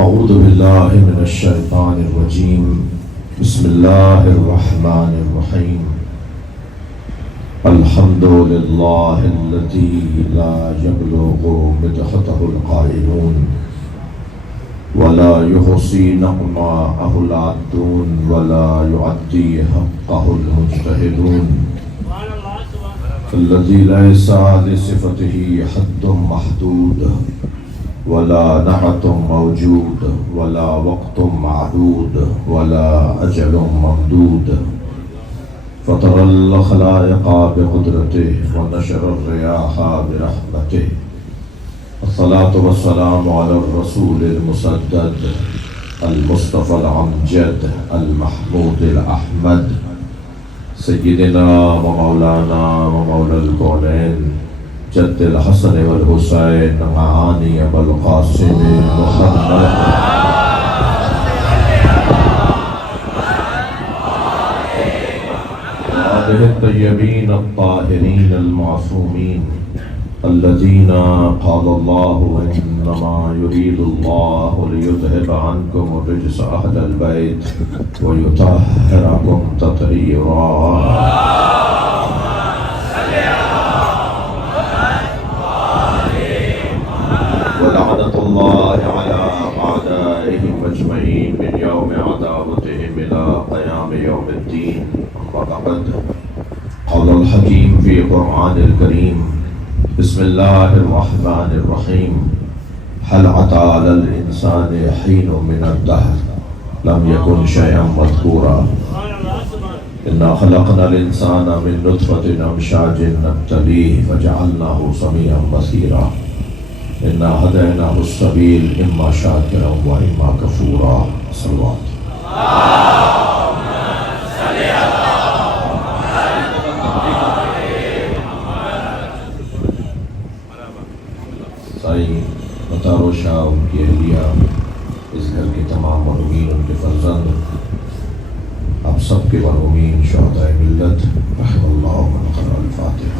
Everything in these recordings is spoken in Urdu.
اعوذ باللہ من الشیطان الرجیم بسم اللہ الرحمن الرحیم الحمد للہ الذی لا یبلغ مدحتہ القائلون ولا يحصي نعماءه العادون ولا يعدي حقه المجتهدون الذي ليس لصفته حد محدود ولا نعت موجود ولا وقت معدود ولا أجل ممدود فطر الخلائق بقدرته ونشر الرياح برحمته الصلاة والسلام على الرسول المسدد المصطفى الأمجد المحمود الأحمد سيدنا ومولانا ومولى الكونين جد الحسن والحسين معاني أبا القاسم محمد وآله الطيبين الطاهرين المعصومين الذين قال الله إنما يريد الله ليذهب عنكم الرجس أهل البيت ويطهركم تطهيرا ولعنة الله على أعدائهم أجمعين من يوم عداوتهم إلى قيام يوم الدين أما بعد قال الحكيم في القرآن الكريم بسم الله الرحمن الرحيم هل أتى على الإنسان حين من الدهر لم يكن شيئا مذكورا إنا خلقنا الإنسان من نطفة أمشاج نبتليه فجعلناه سميعا بصيرا إنا هديناه السبيل إما شاكرا وإما كفورا صلوات مطار و شاہ ان کی اہلیہ اس گھر کے تمام مرحومین ان کے فرزند آپ سب کے مرحومین شہداء ملت رحم اللہ من قرأ الفاتحہ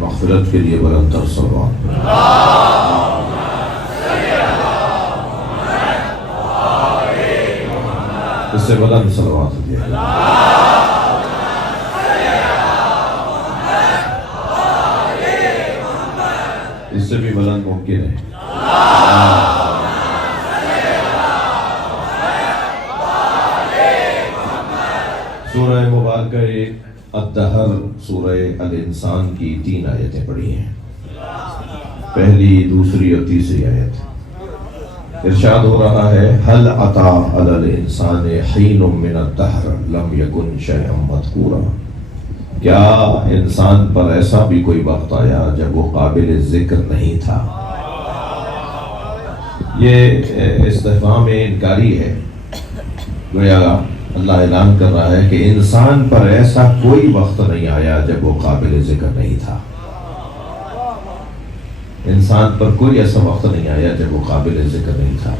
مغفرت کے لیے بلند تر صلوات اس سے بلند صلوات دیا اس سے بھی بلند ممکن ہے سورہ مبارکہ الدہر سورہ الانسان کی 3 آیتیں پڑھی ہیں، پہلی، دوسری اور تیسری آیت۔ ارشاد ہو رہا ہے هل أتى على الإنسان حين من الدهر لم يكن شيئا مذكورا، کیا انسان پر ایسا بھی کوئی وقت آیا جب وہ قابل ذکر نہیں تھا؟ یہ استفہام انکاری ہے، گویا اللہ اعلان کر رہا ہے کہ انسان پر ایسا کوئی وقت نہیں آیا جب وہ قابل ذکر نہیں تھا۔ انسان پر کوئی ایسا وقت نہیں آیا جب وہ قابل ذکر نہیں تھا۔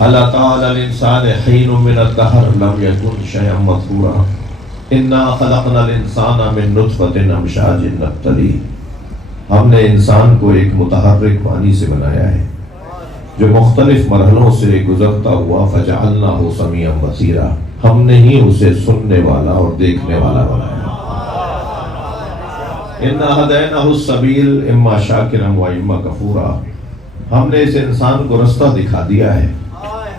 هل أتى على الإنسان حين من الدهر لم يكن شيئا مذكورا إنا خلقنا الإنسان من نطفة أمشاج نبتليه، ہم نے انسان کو ایک متحرک پانی سے بنایا ہے جو مختلف مرحلوں سے گزرتا ہوا فجعلناہ سمیعا بصیرا، ہم نے ہی اسے سننے والا اور دیکھنے والا بنایا۔ انا ہدیناہ السبیل اما شاکرا و اما کفورا، ہم نے اس انسان کو رستہ دکھا دیا ہے،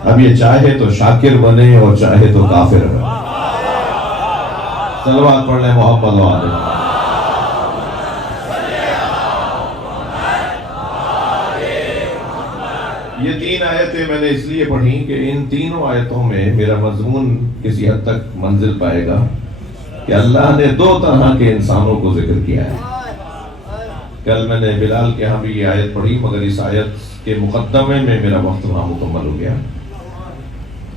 اب یہ چاہے تو شاکر بنے اور چاہے تو کافر بنے۔ صلوات پڑھ لیں محمد و آلہ۔ یہ 3 آیتیں میں نے اس لیے پڑھی کہ ان تینوں آیتوں میں میرا مضمون کسی حد تک منزل پائے گا کہ اللہ نے 2 طرح کے انسانوں کو ذکر کیا ہے۔ کل میں نے بلال کے ہاں بھی یہ آیت پڑھی، مگر اس آیت کے مقدمے میں میرا وقت نامکمل ہو گیا،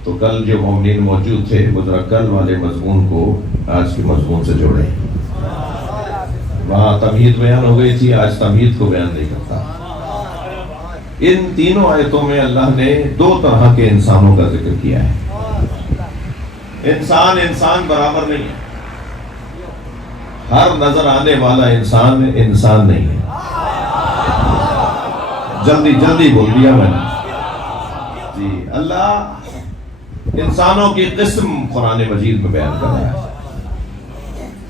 تو کل جو مومنین موجود تھے وہ ذرا کل والے مضمون کو آج کے مضمون سے جوڑیں۔ وہاں تمہید بیان ہو گئی تھی، آج تمہید کو بیان نہیں کرتا۔ ان تینوں آیتوں میں اللہ نے دو طرح کے انسانوں کا ذکر کیا ہے۔ انسان برابر نہیں ہے، ہر نظر آنے والا انسان نہیں ہے۔ جلدی بول دیا میں نے جی۔ اللہ انسانوں کی قسم قرآن مجید میں بیان کر رہا ہے۔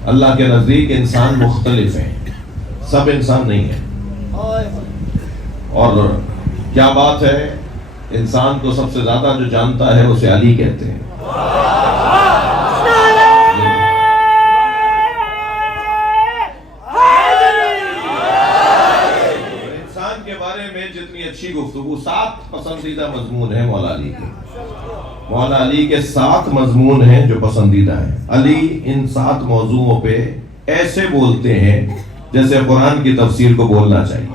اللہ کے نزدیک انسان مختلف ہیں، سب انسان نہیں ہیں۔ اور کیا بات ہے، انسان کو سب سے زیادہ جو جانتا ہے اسے علی کہتے ہیں۔ انسان کے بارے میں جتنی اچھی گفتگو، 7 پسندیدہ مضمون ہیں مولا علی کے۔ مولا علی کے 7 مضمون ہیں جو پسندیدہ ہیں۔ علی ان 7 موضوعوں پہ ایسے بولتے ہیں جیسے قرآن کی تفسیر کو بولنا چاہیے۔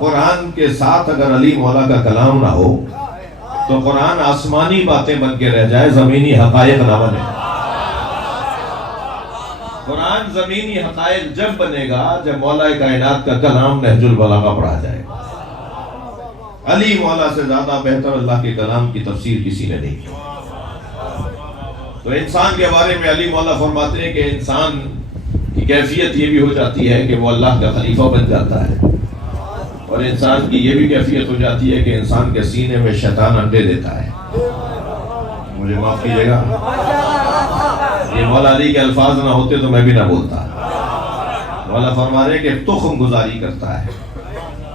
قرآن کے ساتھ اگر علی مولا کا کلام نہ ہو تو قرآن آسمانی باتیں بن کے رہ جائے، زمینی حقائق نہ بنے۔ قرآن زمینی حقائق جب بنے گا جب مولا کائنات کا کلام نہج البلاغہ پڑھا جائے گا۔ علی مولا سے زیادہ بہتر اللہ کے کلام کی تفسیر کسی نے نہیں کی۔ تو انسان کے بارے میں علی مولا فرماتے ہیں کہ انسان کی کیفیت یہ بھی ہو جاتی ہے کہ وہ اللہ کا خلیفہ بن جاتا ہے، اور انسان کی یہ بھی کیفیت ہو جاتی ہے کہ انسان کے سینے میں شیطان انڈے دیتا ہے۔ مجھے معاف کیجیے گا، یہ مولا علی کے الفاظ نہ ہوتے تو میں بھی نہ بولتا۔ مولا فرما رہے کہ تخم گزاری کرتا ہے،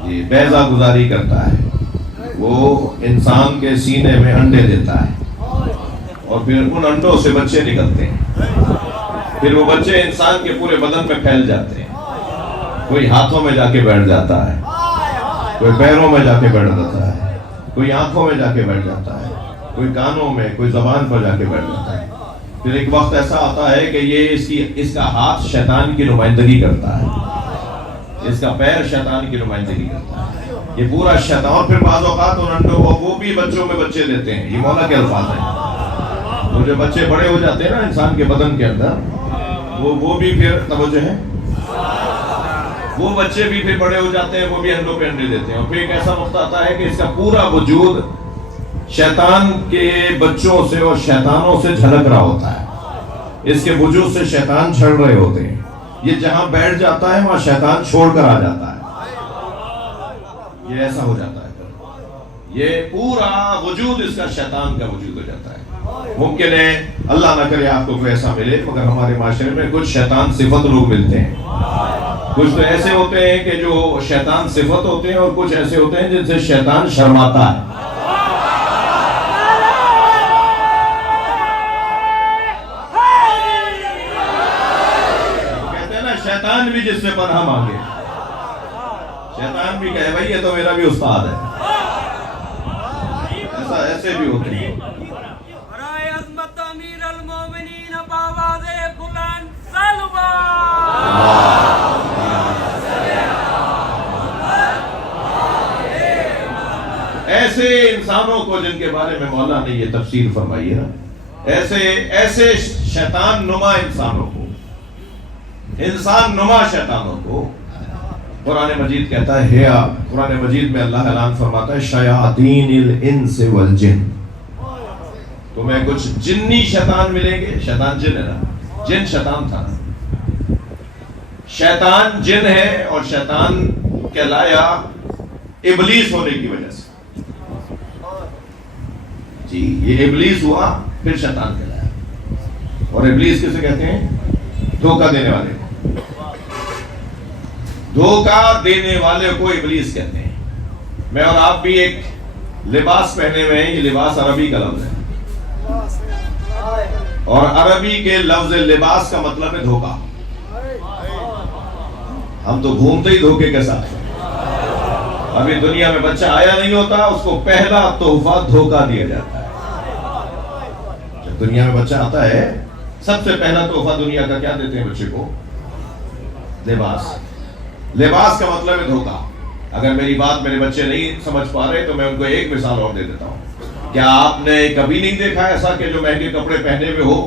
یہ بیضہ گزاری کرتا ہے، وہ انسان کے سینے میں انڈے دیتا ہے، اور پھر ان انڈوں سے بچے نکلتے ہیں۔ پھر وہ بچے انسان کے پورے بدن میں پھیل جاتے ہیں۔ کوئی ہاتھوں میں جا کے بیٹھ جاتا ہے، کوئی پیروں میں جا کے بیٹھ جاتا ہے، کوئی آنکھوں میں جا کے بیٹھ جاتا ہے، کوئی کانوں میں، کوئی زبان پر جا کے بیٹھ جاتا ہے۔ پھر ایک وقت ایسا آتا ہے کہ یہ اس کا ہاتھ شیطان کی نمائندگی کرتا ہے، اس کا پیر شیطان کی نمائندگی کرتا ہے، یہ پورا شیطان۔ اور پھر بعض اوقات ان انڈوں کو وہ بھی بچوں میں بچے دیتے ہیں۔ یہ مولا کے الفاظ ہیں۔ وہ جو بچے بڑے ہو جاتے ہیں نا انسان کے بدن کے اندر، وہ بھی پھر توجہ ہے، وہ بچے بھی پھر بڑے ہو جاتے ہیں، وہ بھی انڈوں پہ انڈے دیتے ہیں۔ اور پھر ایک ایسا وقت آتا ہے کہ اس کا پورا وجود شیطان کے بچوں سے اور شیطانوں سے جھلک رہا ہوتا ہے، اس کے وجود سے شیطان جھڑ رہے ہوتے ہیں۔ یہ جہاں بیٹھ جاتا ہے وہاں شیطان چھوڑ کر آ جاتا ہے۔ یہ ایسا ہو جاتا ہے، یہ پورا وجود اس کا شیطان کا وجود ہو جاتا ہے۔ ممکن ہے اللہ نہ کرے آپ کو کوئی ایسا ملے، مگر ہمارے معاشرے میں کچھ شیطان صفت لوگ ملتے ہیں۔ کچھ تو ایسے ہوتے ہیں کہ جو شیطان صفت ہوتے ہیں، اور کچھ ایسے ہوتے ہیں جن سے شیطان شرماتا ہے۔ کہتے ہیں نا شیطان بھی جس سے پناہ مانگے، شیطان بھی کہے بھائی یہ تو میرا بھی استاد ہے۔ ایسے بھی ہوتے ہیں۔ ایسے انسانوں کو جن کے بارے میں مولا نے یہ تفسیر فرمائی ہے، ایسے شیطان نما انسانوں کو، انسان نما شیطانوں کو قرآن مجید کہتا ہے، قرآن مجید میں اللہ اعلان فرماتا ہے شیاطین الانس والجن۔ تمہیں کچھ جنی شیطان ملیں گے۔ شیطان جن ہے نا، جن شیطان تھا نا، شیطان جن ہے، اور شیطان کہلایا ابلیس ہونے کی وجہ سے۔ جی یہ ابلیس ہوا پھر شیطان کہلایا۔ اور ابلیس کسے کہتے ہیں؟ دھوکہ دینے والے کو، دھوکہ دینے والے کو ابلیس کہتے ہیں۔ میں اور آپ بھی ایک لباس پہنے ہوئے ہیں، یہ لباس عربی کا لفظ ہے، اور عربی کے لفظ لباس کا مطلب ہے دھوکہ۔ ہم تو گھومتے ہی دھوکے کے ساتھ۔ ابھی دنیا میں بچہ آیا نہیں ہوتا، اس کو پہلا تحفہ دھوکہ دیا جاتا ہے۔ جب دنیا میں بچہ آتا ہے سب سے پہلا تحفہ دنیا کا کیا دیتے ہیں بچے کو؟ لباس. لباس کا مطلب ہے دھوکہ. اگر میری بات میرے بچے نہیں سمجھ پا رہے تو میں ان کو ایک مثال اور دے دیتا ہوں. کیا آپ نے کبھی نہیں دیکھا ایسا کہ جو مہنگے کپڑے پہنے ہوئے ہو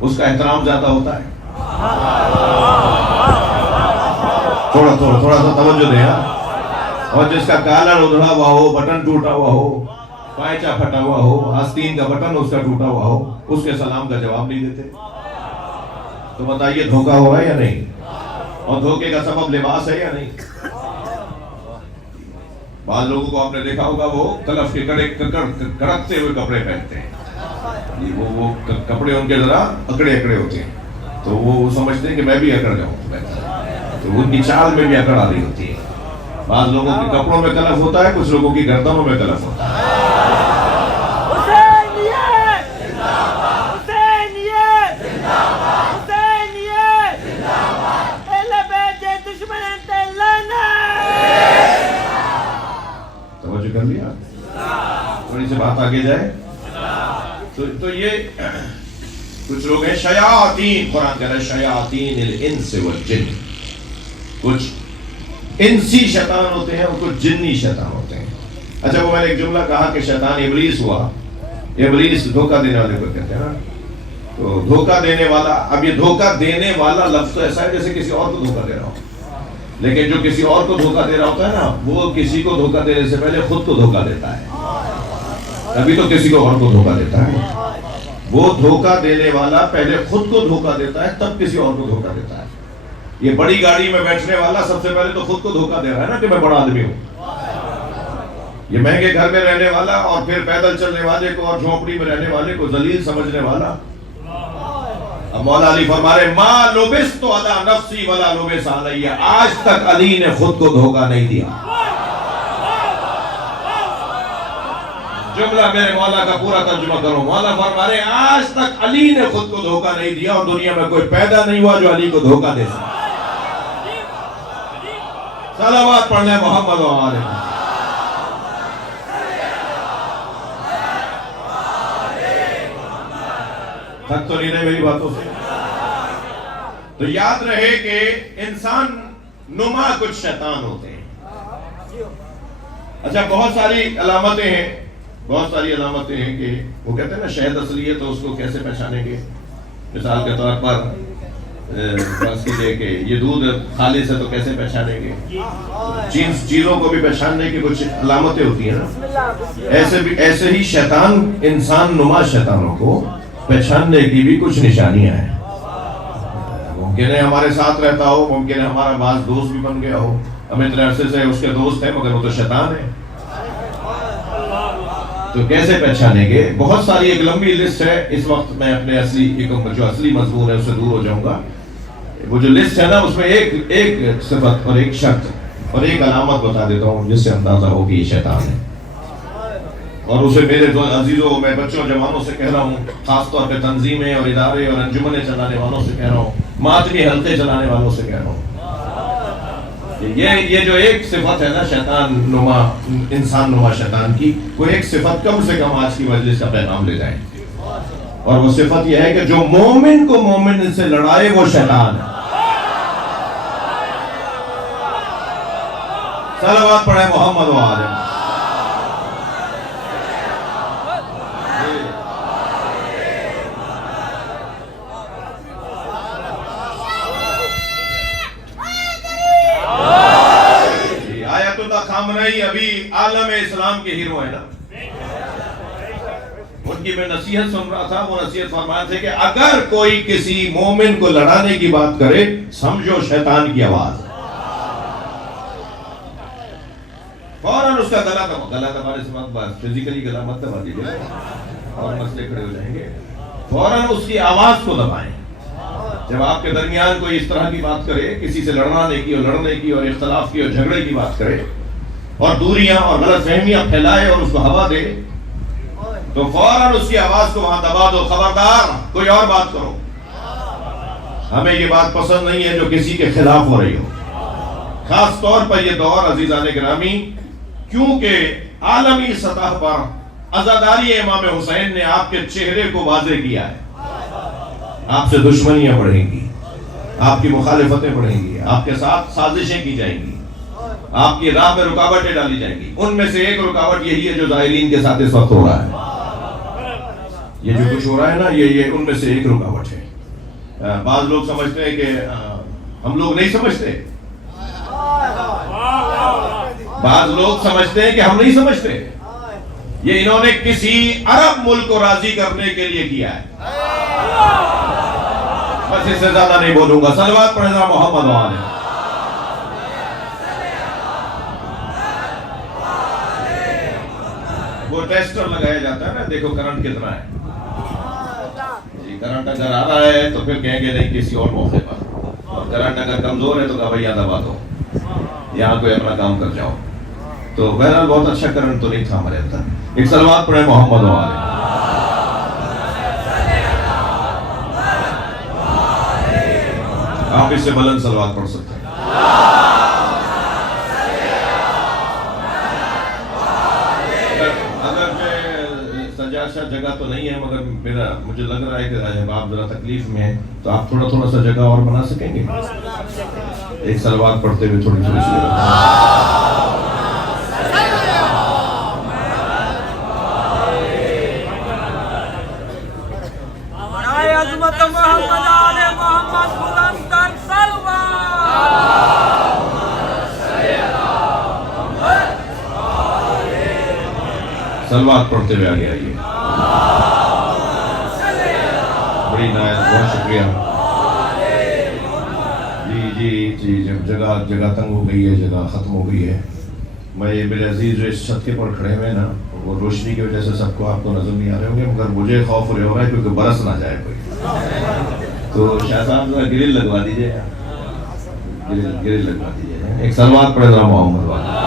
اس کا احترام زیادہ ہوتا ہے؟ تھوڑا سا توجہ دیں. اور جس کا کالر ادھڑا ہوا ہو، بٹن ٹوٹا ہوا ہو، پائچا پھٹا ہوا ہو، آستین کا بٹن اس کا ٹوٹا ہوا ہو، اس کے سلام کا جواب نہیں دیتے، تو بتائیے دھوکہ ہو رہا ہے یا نہیں؟ اور دھوکے کا سبب لباس ہے یا نہیں؟ بعض لوگوں کو آپ نے دیکھا ہوگا وہ کلف کے کڑکتے ہوئے کپڑے پہنتے ہیں. وہ کپڑے ان کے ذرا اکڑے ہوتے ہیں تو وہ سمجھتے ہیں کہ میں بھی اکڑ جاؤں، تو ان کی چال میں بھی اکڑ آ رہی ہوتی ہے. بعض لوگوں کے کپڑوں میں کلف ہوتا ہے، کچھ لوگوں کی گردنوں میں کلف ہوتا ہے. توجہ کر لیا؟ تھوڑی سی بات آگے جائے تو یہ کچھ لوگ ہیں شیاطین. قرآن کہہ رہا ہے شیاطین الانس والجن. کچھ انسی شیطان ہوتے ہیں اور کچھ جنی شیطان ہوتے ہیں. اچھا، وہ میں نے ایک جملہ کہا کہ شیطان ابلیس ہوا. ابلیس دھوکہ دینے والے کو کہتے ہیں نا. تو دھوکہ دینے والا، اب یہ دھوکہ دینے والا لفظ تو ایسا ہے جیسے کسی اور کو دھوکہ دے رہا ہو، لیکن جو کسی اور کو دھوکہ دے رہا ہوتا ہے نا، وہ کسی کو دھوکہ دینے سے پہلے خود کو دھوکہ دیتا ہے، تبھی تو کسی کو اور کو دھوکہ دیتا ہے. وہ دھوکہ دینے والا پہلے خود کو دھوکہ دیتا ہے، تب کسی اور کو دھوکہ دیتا ہے. یہ بڑی گاڑی میں بیٹھنے والا سب سے پہلے تو خود کو دھوکہ دے رہا ہے نا کہ میں بڑا آدمی ہوں. یہ مہنگے گھر میں رہنے والا اور پھر پیدل چلنے والے کو اور جھونپڑی میں رہنے والے کو ذلیل سمجھنے والا. اب مولا علی فرما رہے ما لبست علی نفسی ولا لبس علی. آج تک علی نے خود کو دھوکہ نہیں دیا. جملہ میرے مولا کا پورا ترجمہ کرو. مولا فرما رہے آج تک علی نے خود کو دھوکہ نہیں دیا اور دنیا میں کوئی پیدا نہیں ہوا جو علی کو دھوکہ دے سکتا. صلوات پڑھ لیں محمد و آلہ. تھک تو نہیں رہے میری باتوں سے؟ تو یاد رہے کہ انسان نما کچھ شیطان ہوتے ہیں. اچھا، بہت ساری علامتیں ہیں کہ وہ کہتے ہیں نا شہد اصلی ہے تو اس کو کیسے پہچانیں گے. مثال کے طور پر فرض کیجئے کہ یہ دودھ خالص ہے تو کیسے پہچانیں گے. چیزوں کو بھی پہچاننے کی کچھ علامتیں ہوتی ہیں نا. ایسے ہی شیطان، انسان نما شیطانوں کو پہچاننے کی بھی کچھ نشانیاں ہیں. ممکن ہے ہمارے ساتھ رہتا ہو، ممکن ہے ہمارا بعض دوست بھی بن گیا ہو، ہم اتنے عرصے سے اس کے دوست ہیں مگر وہ تو شیطان ہے. تو کیسے پہچانیں گے؟ بہت ساری ایک لمبی لسٹ ہے. اس وقت میں اپنے جو اصلی مضمون ہے اس سے دور ہو جاؤں گا. وہ جو لسٹ ہے نا اس میں ایک صفت اور ایک شرط اور ایک علامت بتا دیتا ہوں جس سے اندازہ ہو کہ یہ شیطان ہے. اور اسے میرے عزیزوں، میں بچوں جوانوں سے کہہ رہا ہوں، خاص طور پہ تنظیمیں اور ادارے اور انجمنیں چلانے والوں سے کہہ رہا ہوں، ماتمی حلقے چلانے والوں سے کہہ رہا ہوں، یہ جو ایک صفت ہے نا شیطان نما، انسان نما شیطان کی، وہ ایک صفت کم سے کم آج کی مجلس کا پیغام لے جائیں. اور وہ صفت یہ ہے کہ جو مومن کو مومن سے لڑائے وہ شیطان ہے. صلوات پڑھیں محمد و آلہ. ابھی عالم اسلام کے ہیرو ہے نا، ان کی میں نصیحت سن رہا تھا. وہ نصیحت فرمایا تھے کہ اگر کوئی کسی مومن کو لڑانے کی بات کرے سمجھو شیطان کی آواز. فوراً اس کا گلا دبانے سے مت، فزیکلی گلا مت دبا دیجیے اور مسئلے کھڑے ہو جائیں گے. فوراً اس کی آواز کو دبائیں. جب آپ کے درمیان کوئی اس طرح کی بات کرے، کسی سے لڑنے کی اور اختلاف کی اور جھگڑے کی بات کرے اور دوریاں اور غلط فہمیاں پھیلائے اور اس کو ہوا دے، تو فوراً اس کی آواز کو وہاں دبا دو. خبردار کوئی اور بات کرو، ہمیں یہ بات پسند نہیں ہے جو کسی کے خلاف ہو رہی ہو. خاص طور پر یہ دور عزیزان گرامی، کیونکہ عالمی سطح پر عزاداری امام حسین نے آپ کے چہرے کو واضح کیا ہے. آپ سے دشمنیاں بڑھیں گی، آپ کی مخالفتیں بڑھیں گی، آپ کے ساتھ سازشیں کی جائیں گی، آپ کی راہ میں رکاوٹیں ڈالی جائیں گی۔ ان میں سے ایک رکاوٹ یہی ہے جو ظاہرین کے ساتھ اس وقت ہو رہا ہے۔ یہ جو کچھ ہو رہا ہے نا، یہ ان میں سے ایک رکاوٹ ہے۔ بعض لوگ سمجھتے ہیں کہ ہم لوگ نہیں سمجھتے، بعض لوگ سمجھتے ہیں کہ ہم نہیں سمجھتے۔ یہ انہوں نے کسی عرب ملک کو راضی کرنے کے لیے کیا ہے۔ بس اس سے زیادہ نہیں بولوں گا۔ صلوات پڑھیں ذرا محمد وآلہ۔ وہ ٹیسٹر لگایا جاتا ہے نا، دیکھو کرنٹ کتنا ہے جی۔ کرنٹ اگر آ رہا ہے تو پھر کہیں گے نہیں کسی اور موقع پر، اور کرنٹ اگر کمزور ہے تو کہا بھائی دبا دو، یہاں کوئی اپنا کام کر جاؤ۔ تو بہرحال بہت اچھا کرنٹ تو نہیں تھا ہمارے اندر۔ ایک صلوات پڑھیں محمد وآلہ۔ آپ اس سے بلند صلوات پڑھ سکتے ہیں۔ اچھا جگہ تو نہیں ہے، مگر مجھے لگ رہا ہے کہ آپ ذرا تکلیف میں ہیں، تو آپ تھوڑا سا جگہ اور بنا سکیں گے ایک صلوات پڑھتے ہوئے تھوڑی سی۔ صلوات پڑھتے ہوئے آگے آئیے۔ بڑی نائت، بہت شکریہ جی۔ جگہ تنگ ہو گئی ہے، جگہ ختم ہو گئی ہے۔ میں یہ میرے عزیز جو اس چھت کے پر کھڑے ہوئے نا، وہ روشنی کی وجہ سے سب کو آپ کو نظر نہیں آ رہے ہوں گے، مگر مجھے خوف ہو رہا ہے کیونکہ برس نہ جائے کوئی۔ تو شاہ صاحب ذرا گرل لگوا دیجیے، گرل لگوا دیجیے۔ ایک صلوات پڑھے ذرا محمد وآلہ۔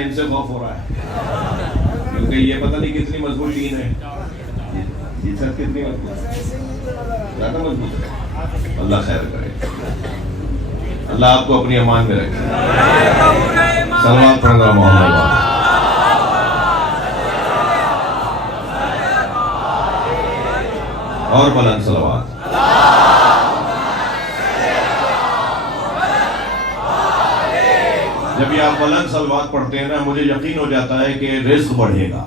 ان سے خوف ہو رہا ہے کیونکہ یہ پتہ نہیں کتنی مضبوط ٹین ہے، یہ چھت کتنی مضبوط، زیادہ مضبوط ہے۔ اللہ خیر کرے، اللہ آپ کو اپنی امان میں رکھے۔ صلوات پڑھیں ذرا محمد وآلہ۔ اور بلند صلوات۔ جب یہ آپ بلند صلوات پڑھتے ہیں نا، مجھے یقین ہو جاتا ہے کہ رزق بڑھے گا۔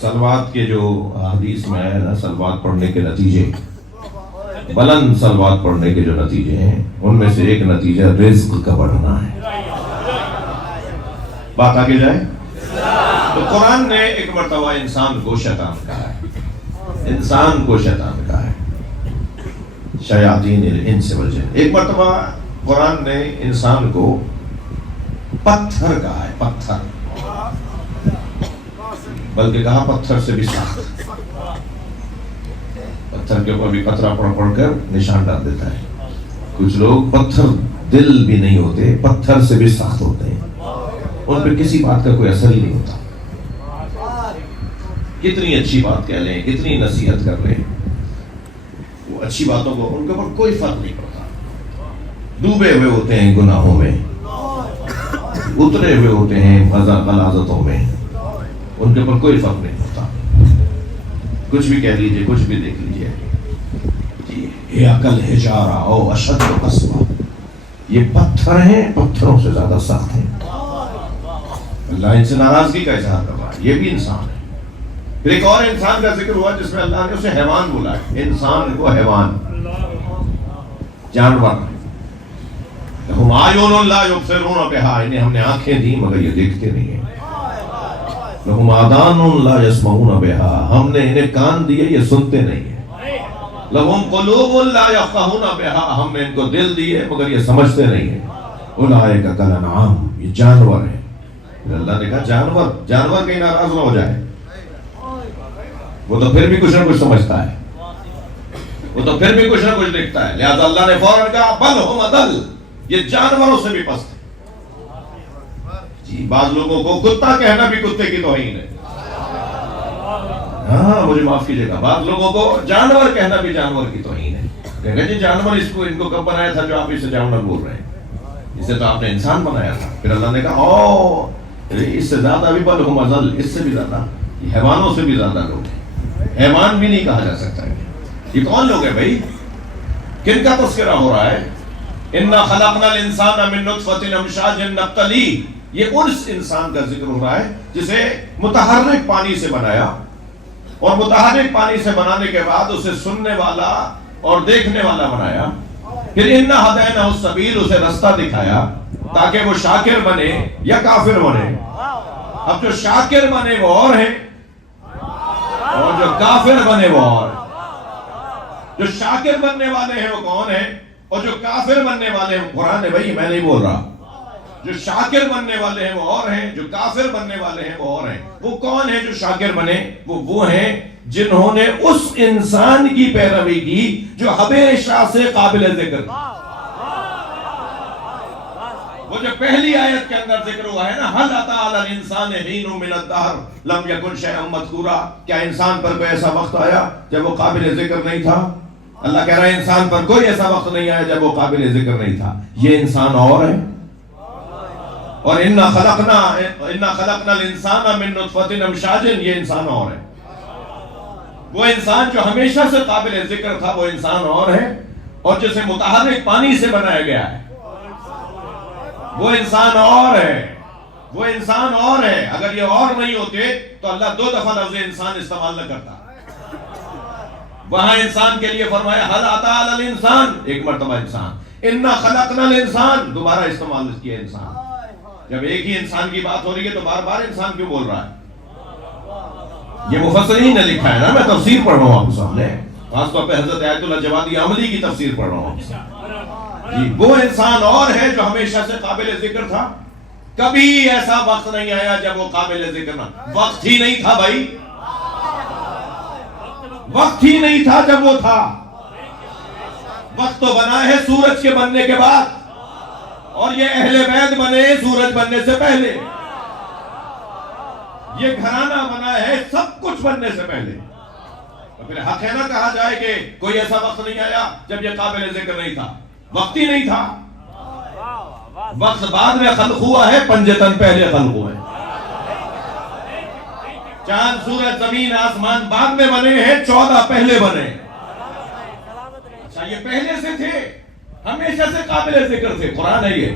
صلوات کے جو حدیث میں ہے نا، صلوات پڑھنے کے نتیجے، بلند صلوات پڑھنے کے جو نتیجے ہیں، ان میں سے ایک نتیجہ رزق کا بڑھنا ہے۔ بات آگے جائے تو قرآن نے ایک مرتبہ انسان کو شیطان کہا ہے، انسان کو شیطان کہا ہے، شیاطین الانس والجن۔ ایک مرتبہ قرآن نے انسان کو پتھر کہا ہے، پتھر، بلکہ کہا پتھر سے بھی سخت۔ پتھر کے اوپر بھی قطرہ پڑھ پڑھ کر نشان ڈال دیتا ہے۔ کچھ لوگ پتھر دل بھی نہیں ہوتے، پتھر سے بھی سخت ہوتے ہیں، ان پہ کسی بات کا کوئی اثر ہی نہیں ہوتا۔ کتنی اچھی بات کہہ لیں، کتنی نصیحت کر لیں، وہ اچھی باتوں کو ان کے اوپر کوئی فرق نہیں پڑتا۔ ڈوبے ہوئے ہوتے ہیں گناہوں میں، اترے ہوئے ہوتے ہیں غلاظتوں میں، ان کے اوپر کوئی فرق نہیں پڑتا۔ کچھ بھی کہہ لیجئے، کچھ بھی دیکھ لیجئے جی، یہ عقل حجارہ او اشد قسوہ، یہ پتھر ہیں، پتھروں سے زیادہ سخت ہیں۔ اللہ ان سے ناراضگی کا اظہار کر رہا ہے، یہ بھی انسان ہے۔ پھر ایک اور انسان کا ذکر ہوا جس میں اللہ نے اسے حیوان بولا ہے، انسان کو حیوان، جانور۔ ہم اعین لا یبصرون بہا، انہیں ہم نے آنکھیں دی مگر یہ دیکھتے نہیں ہیں۔ لہم آذان لا یسمعون بہا، ہم نے انہیں کان دیے یہ سنتے نہیں ہیں۔ لہم قلوب لا یفقہون بہا، ہم نے ان کو دل دیے مگر یہ سمجھتے نہیں ہیں۔ اولئک کالانعام، یہ جانور ہیں۔ اللہ نے کہا جانور کہیں ناراض نہ ہو جائے، وہ تو پھر بھی کچھ نہ کچھ سمجھتا ہے، وہ تو پھر بھی کچھ نہ کچھ دیکھتا ہے۔ لہذا اللہ نے فوراً کہا بل ہم اضل، یہ جانوروں سے بھی پست ہے جی۔ بعض لوگوں کو کتا کہنا بھی کتے کی توہین ہے، ہاں مجھے معاف کیجیے گا، بعض لوگوں کو جانور کہنا بھی جانور کی توہین ہے۔ کہہ گا جی جانور ان کو کب بنایا تھا جو آپ اسے جانور بول رہے ہیں؟ اسے تو آپ نے انسان بنایا تھا۔ پھر اللہ نے کہا او اس سے زیادہ بھی بل ہم ازل، اس سے بھی زیادہ، حیوانوں سے بھی زیادہ لوگ ہیں۔ حیوان بھی نہیں کہا جا سکتا ہے۔ یہ کون لوگ ہیں بھائی؟ کن کا تذکرہ ہو رہا ہے؟ اِنَّا خَلَقْنَا الْإِنسَانَ مِن نُطْفَةٍ أَمْشَاجٍ نَبْتَلِيهِ، یہ اس انسان کا ذکر ہو رہا ہے جسے متحرک پانی سے بنایا، اور متحرک پانی سے بنانے کے بعد اسے سننے والا اور دیکھنے والا بنایا۔ پھر اِنَّا هَدَيْنَاهُ السَّبِيلَ، اسے رستہ دکھایا تاکہ وہ شاکر بنے یا کافر بنے۔ اب جو شاکر بنے وہ اور ہیں، اور جو کافر بنے وہ اور۔ جو شاکر بننے والے ہیں وہ کون ہیں، اور جو کافر بننے والے ہیں، قرآن ہے بھائی، میں نہیں بول رہا۔ جو شاکر بننے والے ہیں وہ اور ہیں، جو کافر بننے والے ہیں وہ اور ہیں۔ وہ کون ہیں جو شاکر بنے؟ وہ ہیں جنہوں نے اس انسان کی پیروی کی جو ہمیشہ سے قابل ذکر تھا۔ وہ جو پہلی آیت کے اندر ذکر ہوا ہے نا، هَلْ أَتَىٰ عَلَى الْإِنسَانِ حِینٌ مِّنَ الدَّهْرِ لَمْ يَکُن شَیْئًا مَّذْکُورًا، کیا انسان پر کوئی ایسا وقت آیا جب وہ قابل ذکر نہیں تھا؟ اللہ کہہ رہا ہے انسان پر کوئی ایسا وقت نہیں آیا جب وہ قابل ذکر نہیں تھا۔ یہ انسان اور ہے۔ اور اِنَّا خَلَقْنَا الْإِنسَانَ مِن نُطْفَةٍ أَمْشَاجٍ، یہ انسان اور ہے۔ وہ انسان جو ہمیشہ سے قابل ذکر تھا وہ انسان اور ہے، اور جسے متحرک پانی سے بنایا گیا ہے وہ انسان اور ہے۔ وہ انسان اور ہے۔ اگر یہ اور نہیں ہوتے تو اللہ 2 دفعہ لفظ انسان استعمال نہ کرتا۔ وہاں انسان کے لیے فرمایا هَلْ أَتَىٰ عَلَى الْإِنسَانِ، ایک مرتبہ انسان، اِنَّا خَلَقْنَا الْإِنسَانَ، دوبارہ استعمال کیا انسان۔ جب ایک ہی انسان کی بات ہو رہی ہے تو بار بار انسان کیوں بول رہا ہے؟ یہ مفسرین نے لکھا ہے نا، میں تفسیر پڑھ رہا ہوں آپ کے سامنے، خاص طور پہ حضرت آیت اللہ جوادی عملی کی تفسیر پڑھ رہا ہوں جی۔ وہ انسان اور ہے جو ہمیشہ سے قابل ذکر تھا، کبھی ایسا وقت نہیں آیا جب وہ قابل ذکر نہ، وقت ہی نہیں تھا بھائی، وقت ہی نہیں تھا جب وہ تھا۔ وقت تو بنا ہے سورج کے بننے کے بعد، اور یہ اہل بیت بنے سورج بننے سے پہلے، یہ گھرانہ بنا ہے سب کچھ بننے سے پہلے۔ تو پھر حق ہے نہ کہا جائے کہ کوئی ایسا وقت نہیں آیا جب یہ قابل ذکر نہیں تھا، وقت ہی نہیں تھا۔ وقت بعد میں خلق ہوا ہے، پنجتن پہلے خلق ہوئے۔ چاند سورج زمین آسمان بعد میں بنے ہیں، 14 پہلے بنے۔ اچھا یہ پہلے سے تھے، ہمیشہ سے قابل ذکر تھے، قرآن ہے یہ،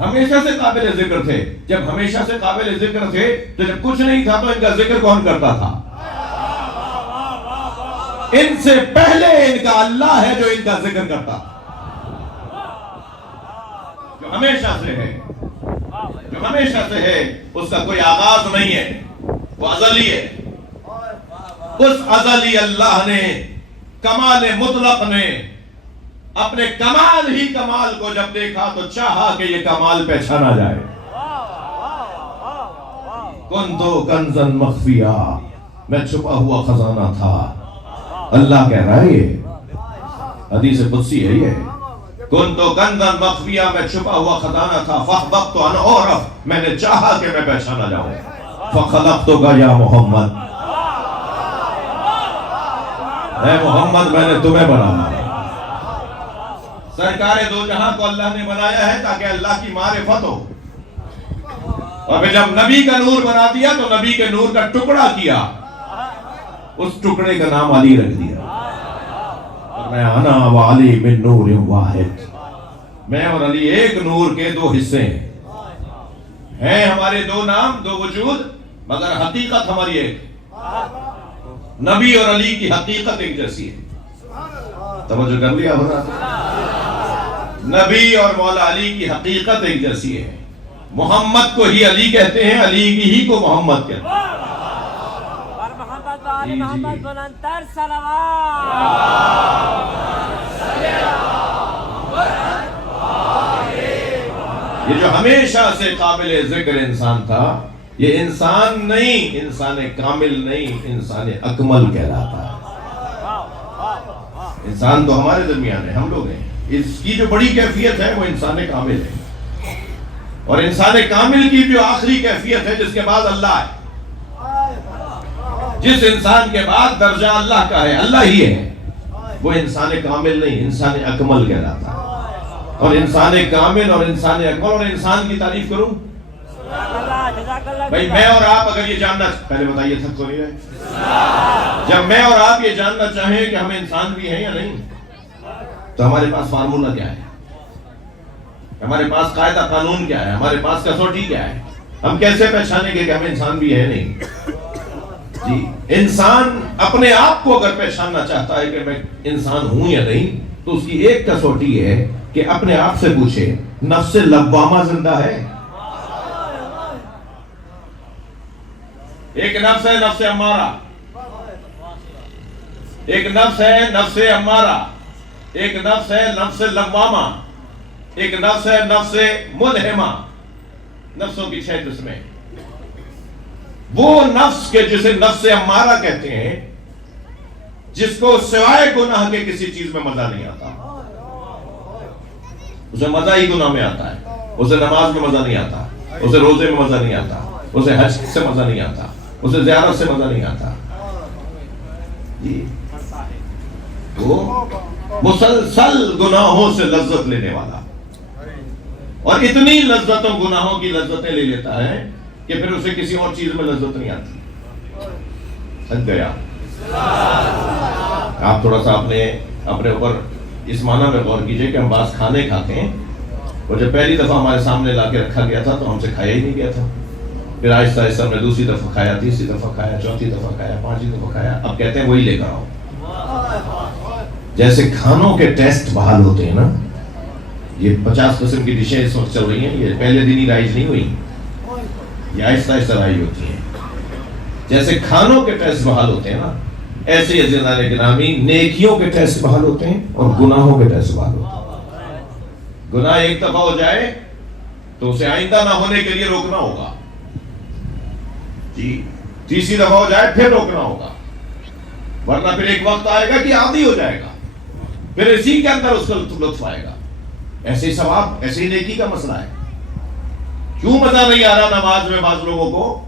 ہمیشہ سے قابل ذکر تھے۔ جب ہمیشہ سے قابل ذکر تھے تو جب کچھ نہیں تھا تو ان کا ذکر کون کرتا تھا؟ ان سے پہلے ان کا اللہ ہے جو ان کا ذکر کرتا، جو ہمیشہ سے ہے، جو ہمیشہ سے ہے، اس کا کوئی آغاز نہیں ہے، وہ ازلی ہے۔ اس ازلی اللہ نے، کمال مطلق نے، اپنے کمال ہی کمال کو جب دیکھا تو چاہا کہ یہ کمال پہچانا جائے۔ کنتو کنزن مخفیہ، میں چھپا ہوا خزانہ تھا۔ اللہ کہہ رہا ہے، یہ حدیث قدسی ہے، یہ کنتو کنزن مخفیہ، میں چھپا ہوا خزانہ تھا، فاحببت ان اعرف، میں نے چاہا کہ میں پہچانا جاؤں، فخلقتک یا محمد، اے محمد میں نے تمہیں بنایا۔ سرکار دو جہاں کو اللہ نے بنایا ہے تاکہ اللہ کی معرفت ہو، اور پھر جب نبی کا نور بنا دیا تو نبی کے نور کا ٹکڑا کیا، اس ٹکڑے کا نام علی رکھ دیا۔ اور میں انا و علی من نور واحد، میں اور علی ایک نور کے 2 حصے ہیں ہمارے 2 نام 2 وجود، مگر حقیقت ہماری ایک۔ نبی اور علی کی حقیقت ایک جیسی ہے، توجہ کر لیا ہونا؟ نبی اور مولا علی کی حقیقت ایک جیسی ہے۔ محمد کو ہی علی کہتے ہیں، علی کی ہی کو محمد کہتے ہیں۔ محمد بلندتر صلوات۔ یہ جو ہمیشہ سے قابل ذکر انسان تھا، یہ انسان نہیں، انسان کامل نہیں، انسان اکمل کہلاتا ہے۔ انسان تو ہمارے درمیان ہے، ہم لوگ ہیں، اس کی جو بڑی کیفیت ہے وہ انسان کامل ہے، اور انسان کامل کی جو آخری کیفیت ہے جس کے بعد اللہ ہے، جس انسان کے بعد درجہ اللہ کا ہے، اللہ ہی ہے، وہ انسان کامل نہیں، انسان اکمل کہلاتا ہے۔ اور انسان کامل اور انسان اکمل اور انسان کی تعریف کروں بھائی، میں اور آپ اگر یہ جاننا، پہلے بتائیے تھک تو نہیں رہے؟ جب میں اور آپ یہ جاننا چاہیں کہ ہم انسان بھی ہیں یا نہیں، تو ہمارے پاس فارمولا کیا ہے، ہمارے پاس قاعدہ قانون کیا ہے، ہمارے پاس کسوٹی کیا ہے؟ ہم کیسے پہچانیں گے کہ ہم انسان بھی ہے نہیں؟ جی، انسان اپنے آپ کو اگر پہچاننا چاہتا ہے کہ میں انسان ہوں یا نہیں، تو اس کی ایک کسوٹی ہے کہ اپنے آپ سے پوچھے، نفس لوامہ زندہ ہے؟ ایک نفس ہے نفس امارہ، ایک نفس ہے نفس امارہ، ایک نفس ہے نفس لوامہ، ایک نفس ہے نفس ملہمہ۔ نفسوں کی 6 قسمیں۔ وہ نفس کے جسے نفس امارہ کہتے ہیں، جس کو سوائے گناہ کے کسی چیز میں مزہ نہیں آتا، اسے مزہ ہی گناہ میں آتا ہے، اسے نماز میں مزہ نہیں آتا، اسے روزے میں مزہ نہیں آتا، اسے حج سے مزہ نہیں آتا، اسے زیارت سے مزہ نہیں آتا۔ جی، وہ مسلسل گناہوں سے لذت لینے والا، اور اتنی لذتوں گناہوں کی لذتیں لے لیتا ہے کہ پھر اسے کسی اور چیز میں لذت نہیں آتی، تھک گیا۔ آپ تھوڑا سا اپنے اوپر اس معنی میں غور کیجئے کہ ہم بعض کھانے کھاتے ہیں، اور جب پہلی دفعہ ہمارے سامنے لا کے رکھا گیا تھا تو ہم سے کھایا ہی نہیں گیا تھا، پھر آہستہ آہستہ ہم نے دوسری دفعہ کھایا، تیسری دفعہ کھایا، چوتھی دفعہ کھایا، 5ویں دفعہ کھایا، اب کہتے ہیں وہی لے کر آؤ۔ جیسے کھانوں کے ٹیسٹ بحال ہوتے ہیں نا، یہ 50 قسم کی ڈشیں اس وقت چل رہی ہیں، یہ پہلے دن ہی رائج نہیں ہوئی، یہ آہستہ آہستہ رائج ہوتی ہیں۔ جیسے کھانوں کے ٹیسٹ بحال ہوتے ہیں نا، ایسے عزیزان گرامی نیکیوں کے ٹیسٹ بحال ہوتے ہیں اور گناہوں کے ٹیسٹ بحال ہوتے ہیں۔ گناہ ایک دفعہ ہو جائے تو اسے آئندہ نہ ہونے کے لیے روکنا ہوگا، جی، تیسری دفعہ ہو جائے پھر روکنا ہوگا، ورنہ پھر ایک وقت آئے گا کہ عادی ہو جائے گا، پھر اسی کے اندر اس کا لطف آئے گا۔ ایسے ہی ثواب، ایسے ہی نیکی کا مسئلہ ہے۔ کیوں مزہ نہیں آ رہا نماز میں بعض لوگوں کو؟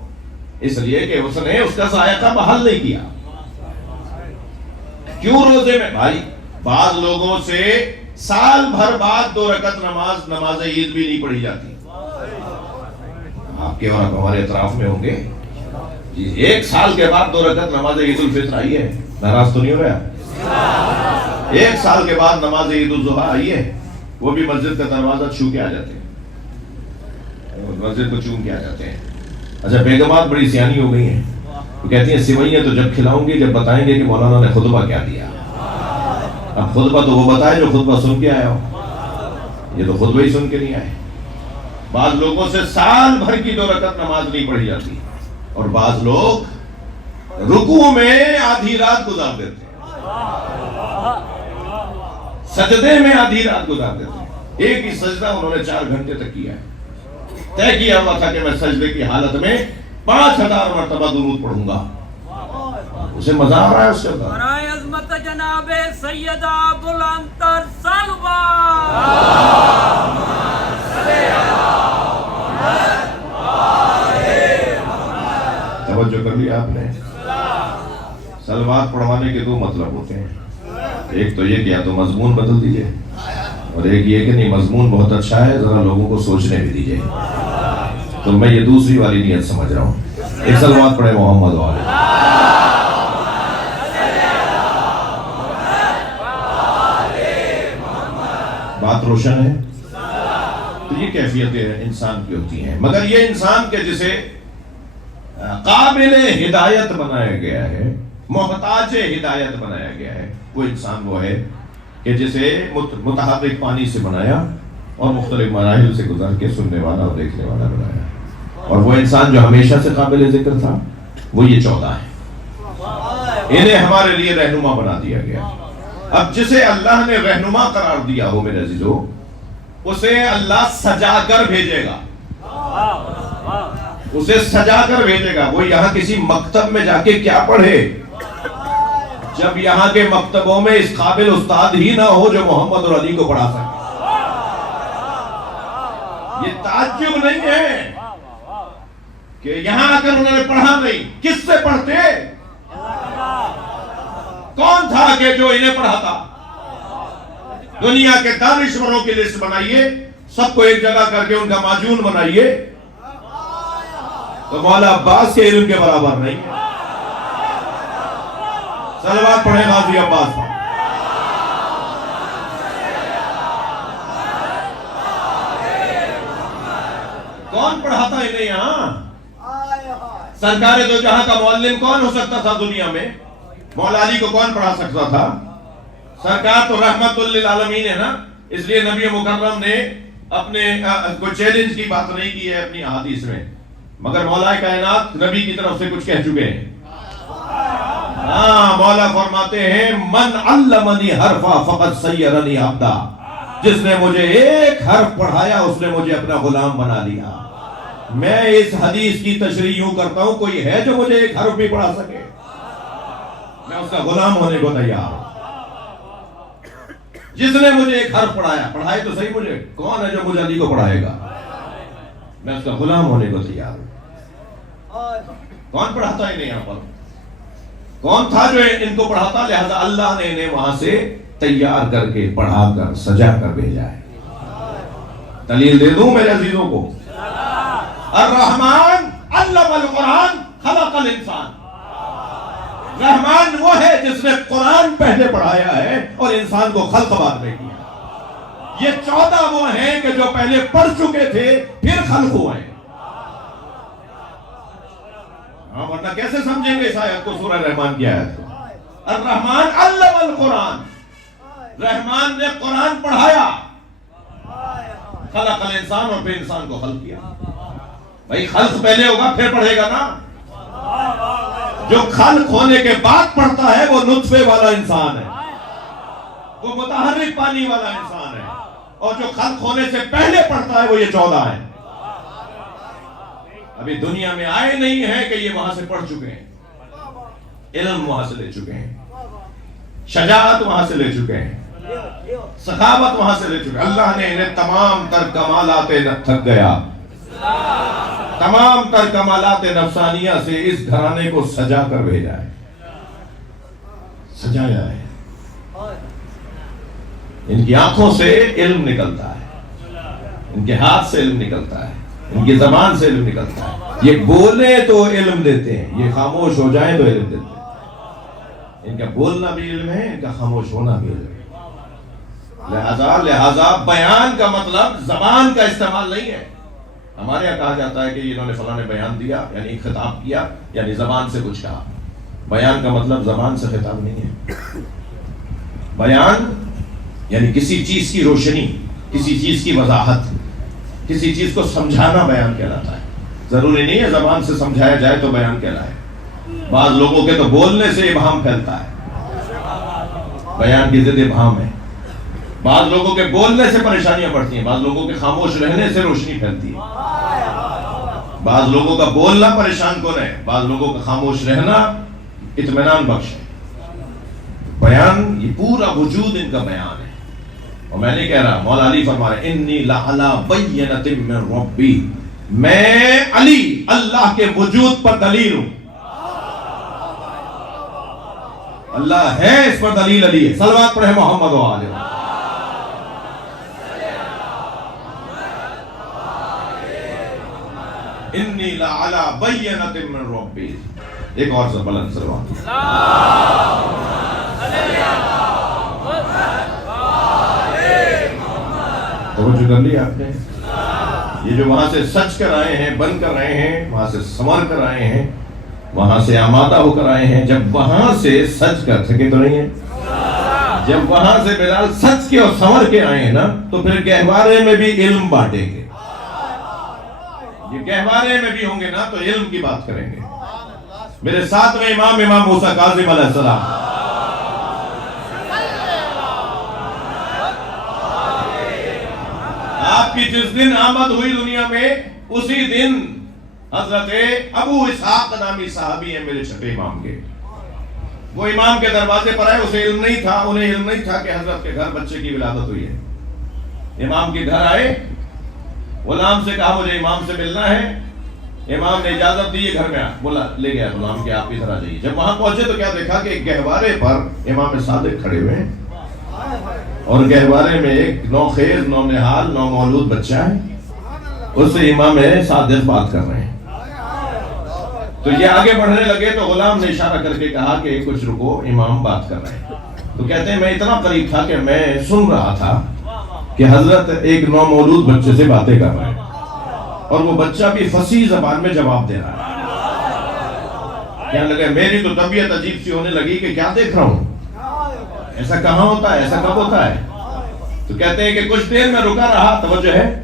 اس لیے کہ اس نے اس کا ذائقہ بحال نہیں کیا۔ کیوں روزے میں؟ بھائی بعض لوگوں سے سال بھر بعد 2 رکعت نماز عید بھی نہیں پڑھی جاتی۔ آپ کے اور ہمارے اطراف میں ہوں گے، جی، 1 سال کے بعد 2 رکعت نماز عید الفطر آئی ہے، ناراض تو نہیں ہو رہا؟ 1 سال کے بعد نماز عید الضحیٰ آئی ہے، وہ بھی مسجد کا دروازہ چھو کے آ جاتے ہیں، مسجد کو چوم کے آ جاتے ہیں۔ اچھا، بیگمات بڑی سیانی ہو گئی ہیں، وہ کہتی ہیں سوئیاں تو جب کھلاؤں گی جب بتائیں گے کہ مولانا نے خطبہ کیا دیا۔ اب خطبہ تو وہ بتائے جو خطبہ سن کے آیا ہو، یہ تو خطبہ ہی سن کے نہیں آئے۔ بعض لوگوں سے سال بھر کی 2 رکعت نماز نہیں پڑھی جاتی، اور بعض لوگ رکوع میں آدھی رات گزار دیتے ہیں، سجدے میں آدھی رات گزار دیتے ہیں۔ ایک ہی سجدہ انہوں نے 4 گھنٹے تک کیا ہے، طے کیا ہوا تھا کہ میں سجدے کی حالت میں 5000 مرتبہ درود پڑھوں گا، اسے مزہ آ رہا ہے اس کے اندر۔ برائے عظمت جناب سیدہ بلندتر سلوات، توجہ کر لیا آپ نے؟ سلوات پڑھوانے کے 2 مطلب ہوتے ہیں، ایک تو یہ کہ یا تو مضمون بدل دیجئے، اور ایک یہ کہ نہیں مضمون بہت اچھا ہے، ذرا لوگوں کو سوچنے بھی دیجئے۔ تو میں یہ دوسری والی نیت سمجھ رہا ہوں۔ ایک سلوات پڑھے محمد والے۔ بات روشن ہے؟ تو یہ کیفیتیں انسان کی ہوتی ہیں، مگر یہ انسان کے جسے قابل ہدایت بنایا گیا ہے، محتاج ہدایت بنایا گیا ہے، وہ انسان وہ ہے کہ جسے متحرک پانی سے بنایا اور مختلف مراحل سے گزر کے سننے والا اور دیکھنے والا بنایا، اور وہ انسان جو ہمیشہ سے قابل ذکر تھا وہ یہ 14 ہے، انہیں ہمارے لیے رہنما بنا دیا گیا۔ اب جسے اللہ نے رہنما قرار دیا ہو میرے عزیزو، اسے اللہ سجا کر بھیجے گا، اسے سجا کر بھیجے گا۔ وہ یہاں کسی مکتب میں جا کے کیا پڑھے جب یہاں کے مکتبوں میں اس قابل استاد ہی نہ ہو جو محمد اور علی کو پڑھا سکے؟ یہ تعجب نہیں ہے کہ یہاں آ کر انہوں نے پڑھا نہیں، کس سے پڑھتے؟ کون تھا کہ جو انہیں پڑھاتا؟ دنیا کے دانشوروں کی لسٹ بنائیے، سب کو ایک جگہ کر کے ان کا معجون بنائیے، تو مولا عباس کے علم کے برابر نہیں ہے۔ صلوات پڑھیں غازی عباس پر۔ کون پڑھاتا انہیں یہاں؟ سرکار دو جہاں کا معلم کون ہو سکتا تھا دنیا میں؟ مولا علی کو کون پڑھا سکتا تھا؟ سرکار تو رحمت للعالمین ہے نا، اس لیے نبی مکرم نے اپنے کوئی چیلنج کی بات نہیں کی ہے اپنی احادیث میں، مگر مولا کائنات نبی کی طرف سے کچھ کہہ چکے ہیں۔ ہاں، مولا فرماتے ہیں من علمنی حرفا فقد سیرنی عبدا، جس نے مجھے ایک حرف پڑھایا اس نے مجھے اپنا غلام بنا لیا۔ میں اس حدیث کی تشریح یوں کرتا ہوں، کوئی ہے جو مجھے ایک حرف بھی پڑھا سکے، میں اس کا غلام ہونے کو تیار ہوں۔ جس نے مجھے ایک حرف پڑھایا، پڑھائے تو صحیح مجھے، کون ہے جو مجھے علی کو پڑھائے گا؟ میں اس کا غلام ہونے کو تیار ہوں۔ کون پڑھاتا ہے انہیں یہاں پر؟ کون تھا جو ان کو پڑھاتا؟ لہذا اللہ نے انہیں وہاں سے تیار کر کے پڑھا کر سجا کر بھیجا ہے۔ دلیل دے دوں میرے عزیزوں کو، الرحمن علم القرآن خلق الانسان، رحمان وہ ہے جس نے قرآن پہلے پڑھایا ہے اور انسان کو خلق بعد میں کیا۔ یہ 14 وہ ہیں کہ جو پہلے پڑھ چکے تھے پھر خلق ہوئے ہیں۔ ہاں، ورنہ کیسے سمجھیں گے اس آیت کو، سورہ رحمان کی آیت کو؟ الرحمن علم القرآن، رحمان نے قرآن پڑھایا، خلق الانسان، اور پھر انسان کو خلق کیا۔ بھائی خلق پہلے ہوگا پھر پڑھے گا نا۔ جو خلق ہونے کے بعد پڑھتا ہے وہ نطفے والا انسان ہے، وہ متحرک پانی والا انسان ہے، اور جو خلق ہونے سے پہلے پڑھتا ہے وہ یہ 14 ہے۔ ابھی دنیا میں آئے نہیں ہیں کہ یہ وہاں سے پڑھ چکے ہیں، علم وہاں سے لے چکے ہیں، شجاعت وہاں سے لے چکے ہیں، سخاوت وہاں سے لے چکے ہیں۔ اللہ نے انہیں تمام تر کمالات تھک گیا، تمام تر کمالات نفسانیہ سے اس گھرانے کو سجا کر بھیجا ہے، سجایا ہے۔ ان کی آنکھوں سے علم نکلتا ہے، ان کے ہاتھ سے علم نکلتا ہے، ان کی زبان سے علم نکلتا ہے۔ یہ بولے تو علم دیتے ہیں، یہ خاموش ہو جائیں تو علم دیتے ہیں۔ ان کا بولنا بھی علم ہے، ان کا خاموش ہونا بھی علم ہے۔ لہذا بیان کا مطلب زبان کا استعمال نہیں ہے۔ ہمارے یہاں کہا جاتا ہے کہ انہوں نے فلاں نے بیان دیا، یعنی خطاب کیا، یعنی زبان سے کچھ کہا۔ بیان کا مطلب زبان سے خطاب نہیں ہے۔ بیان یعنی کسی چیز کی روشنی، کسی چیز کی وضاحت، کسی چیز کو سمجھانا بیان کہلاتا ہے۔ ضروری نہیں ہے زبان سے سمجھایا جائے تو بیان کہلائے۔ بعض لوگوں کے تو بولنے سے ابہام پھیلتا ہے، بیان کی ضد ابہام ہے۔ بعض لوگوں کے بولنے سے پریشانیاں بڑھتی ہیں، بعض لوگوں کے خاموش رہنے سے روشنی پھیلتی ہے۔ بعض لوگوں کا بولنا پریشان کن ہے، بعض لوگوں کا خاموش رہنا اطمینان بخش ہے۔ بیان، یہ پورا وجود ان کا بیان ہے۔ اور میں نہیں کہہ رہا، مولا علی فرما رہے انی لعلی بینۃ من ربی، میں علی اللہ کے وجود پر دلیل ہوں۔ اللہ ہے، اس پر دلیل علی ہے۔ صلوات پڑھے محمد و آلہ۔ انی لعلی بینۃ من ربی۔ ایک اور سے بلند صلوات۔ توجہ کر لی آپ نے؟ یہ جو وہاں سے سچ کر آئے ہیں، بن کر آئے ہیں، وہاں سے سنور کر آئے ہیں، وہاں سے آمادہ ہو کر آئے ہیں، جب وہاں سے سچ کر سکے تو نہیں ہے، جب وہاں سے بلال سچ کے اور سنور کے آئے ہیں نا، تو پھر گہوارے میں بھی علم بانٹیں گے۔ یہ گہوارے میں بھی ہوں گے نا تو علم کی بات کریں گے۔ میرے ساتھ میں امام موسیٰ کاظم علیہ السلام، آپ کی جس دن آمد ہوئی دنیا میں، اسی دن حضرت ابو اسحاق نامی صحابی ہیں میرے چھٹے امام کے، وہ امام کے دروازے پر آئے، اسے علم نہیں تھا، انہیں علم نہیں تھا کہ حضرت کے گھر بچے کی ولادت ہوئی ہے۔ امام کے گھر آئے، غلام سے کہا مجھے امام سے ملنا ہے۔ امام نے اجازت دی گھر میں بولا لے گیا غلام کہ آپ ادھر آ جائیے. جب وہاں پہنچے تو کیا دیکھا کہ ایک گہوارے پر امام صادق کھڑے ہوئے ہیں اور گہوارے میں ایک نوخیز نونہال نومولود بچہ ہے. اس سے امام صادق بات کر رہے ہیں. تو یہ آگے بڑھنے لگے تو غلام نے اشارہ کر کے کہا کہ کچھ رکو امام بات کر رہے ہیں. تو کہتے ہیں میں اتنا قریب تھا کہ میں سن رہا تھا کہ حضرت ایک نومولود بچے سے باتیں کر رہے ہیں اور وہ بچہ بھی فصیح زبان میں جواب دے رہا ہے. کہنے لگے میری تو طبیعت عجیب سی ہونے لگی کہ کیا دیکھ رہا ہوں, ایسا کہاں ہوتا ہے, ایسا کب ہوتا ہے. تو کہتے ہیں کہ کچھ دیر میں رکا رہا, توجہ ہے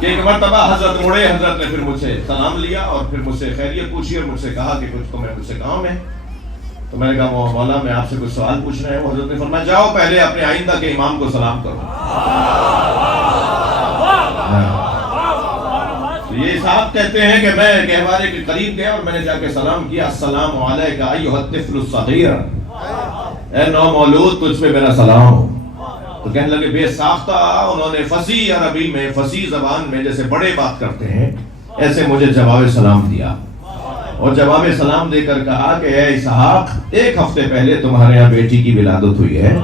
کہ ایک مرتبہ حضرت مڑے, حضرت نے پھر مجھ سے سلام لیا اور پھر مجھ سے خیریت پوچھی اور مجھ سے کہا کہ کچھ تمہیں مجھ سے کام ہے. تو میں نے کہا مولا میں آپ سے کچھ سوال پوچھ رہے ہوں. حضرت نے فرمایا جاؤ پہلے اپنے آئندہ کے امام کو سلام کرو. یہ صاحب کہتے ہیں کہ میں گہوارے کے قریب گیا اور میں نے جا کے سلام کیا, السلام علیکم ایھا الطفل الصغیر, اے نومولود تجھ پہ میرا سلام ہو. تو کہنے لگے بے ساختہ انہوں نے فصیح عربی میں فصیح زبان میں جیسے بڑے بات کرتے ہیں ایسے مجھے جواب سلام دیا اور جواب سلام دے کر کہا کہ اے اسحاق ایک ہفتے پہلے تمہارے یہاں بیٹی کی ولادت ہوئی ہے,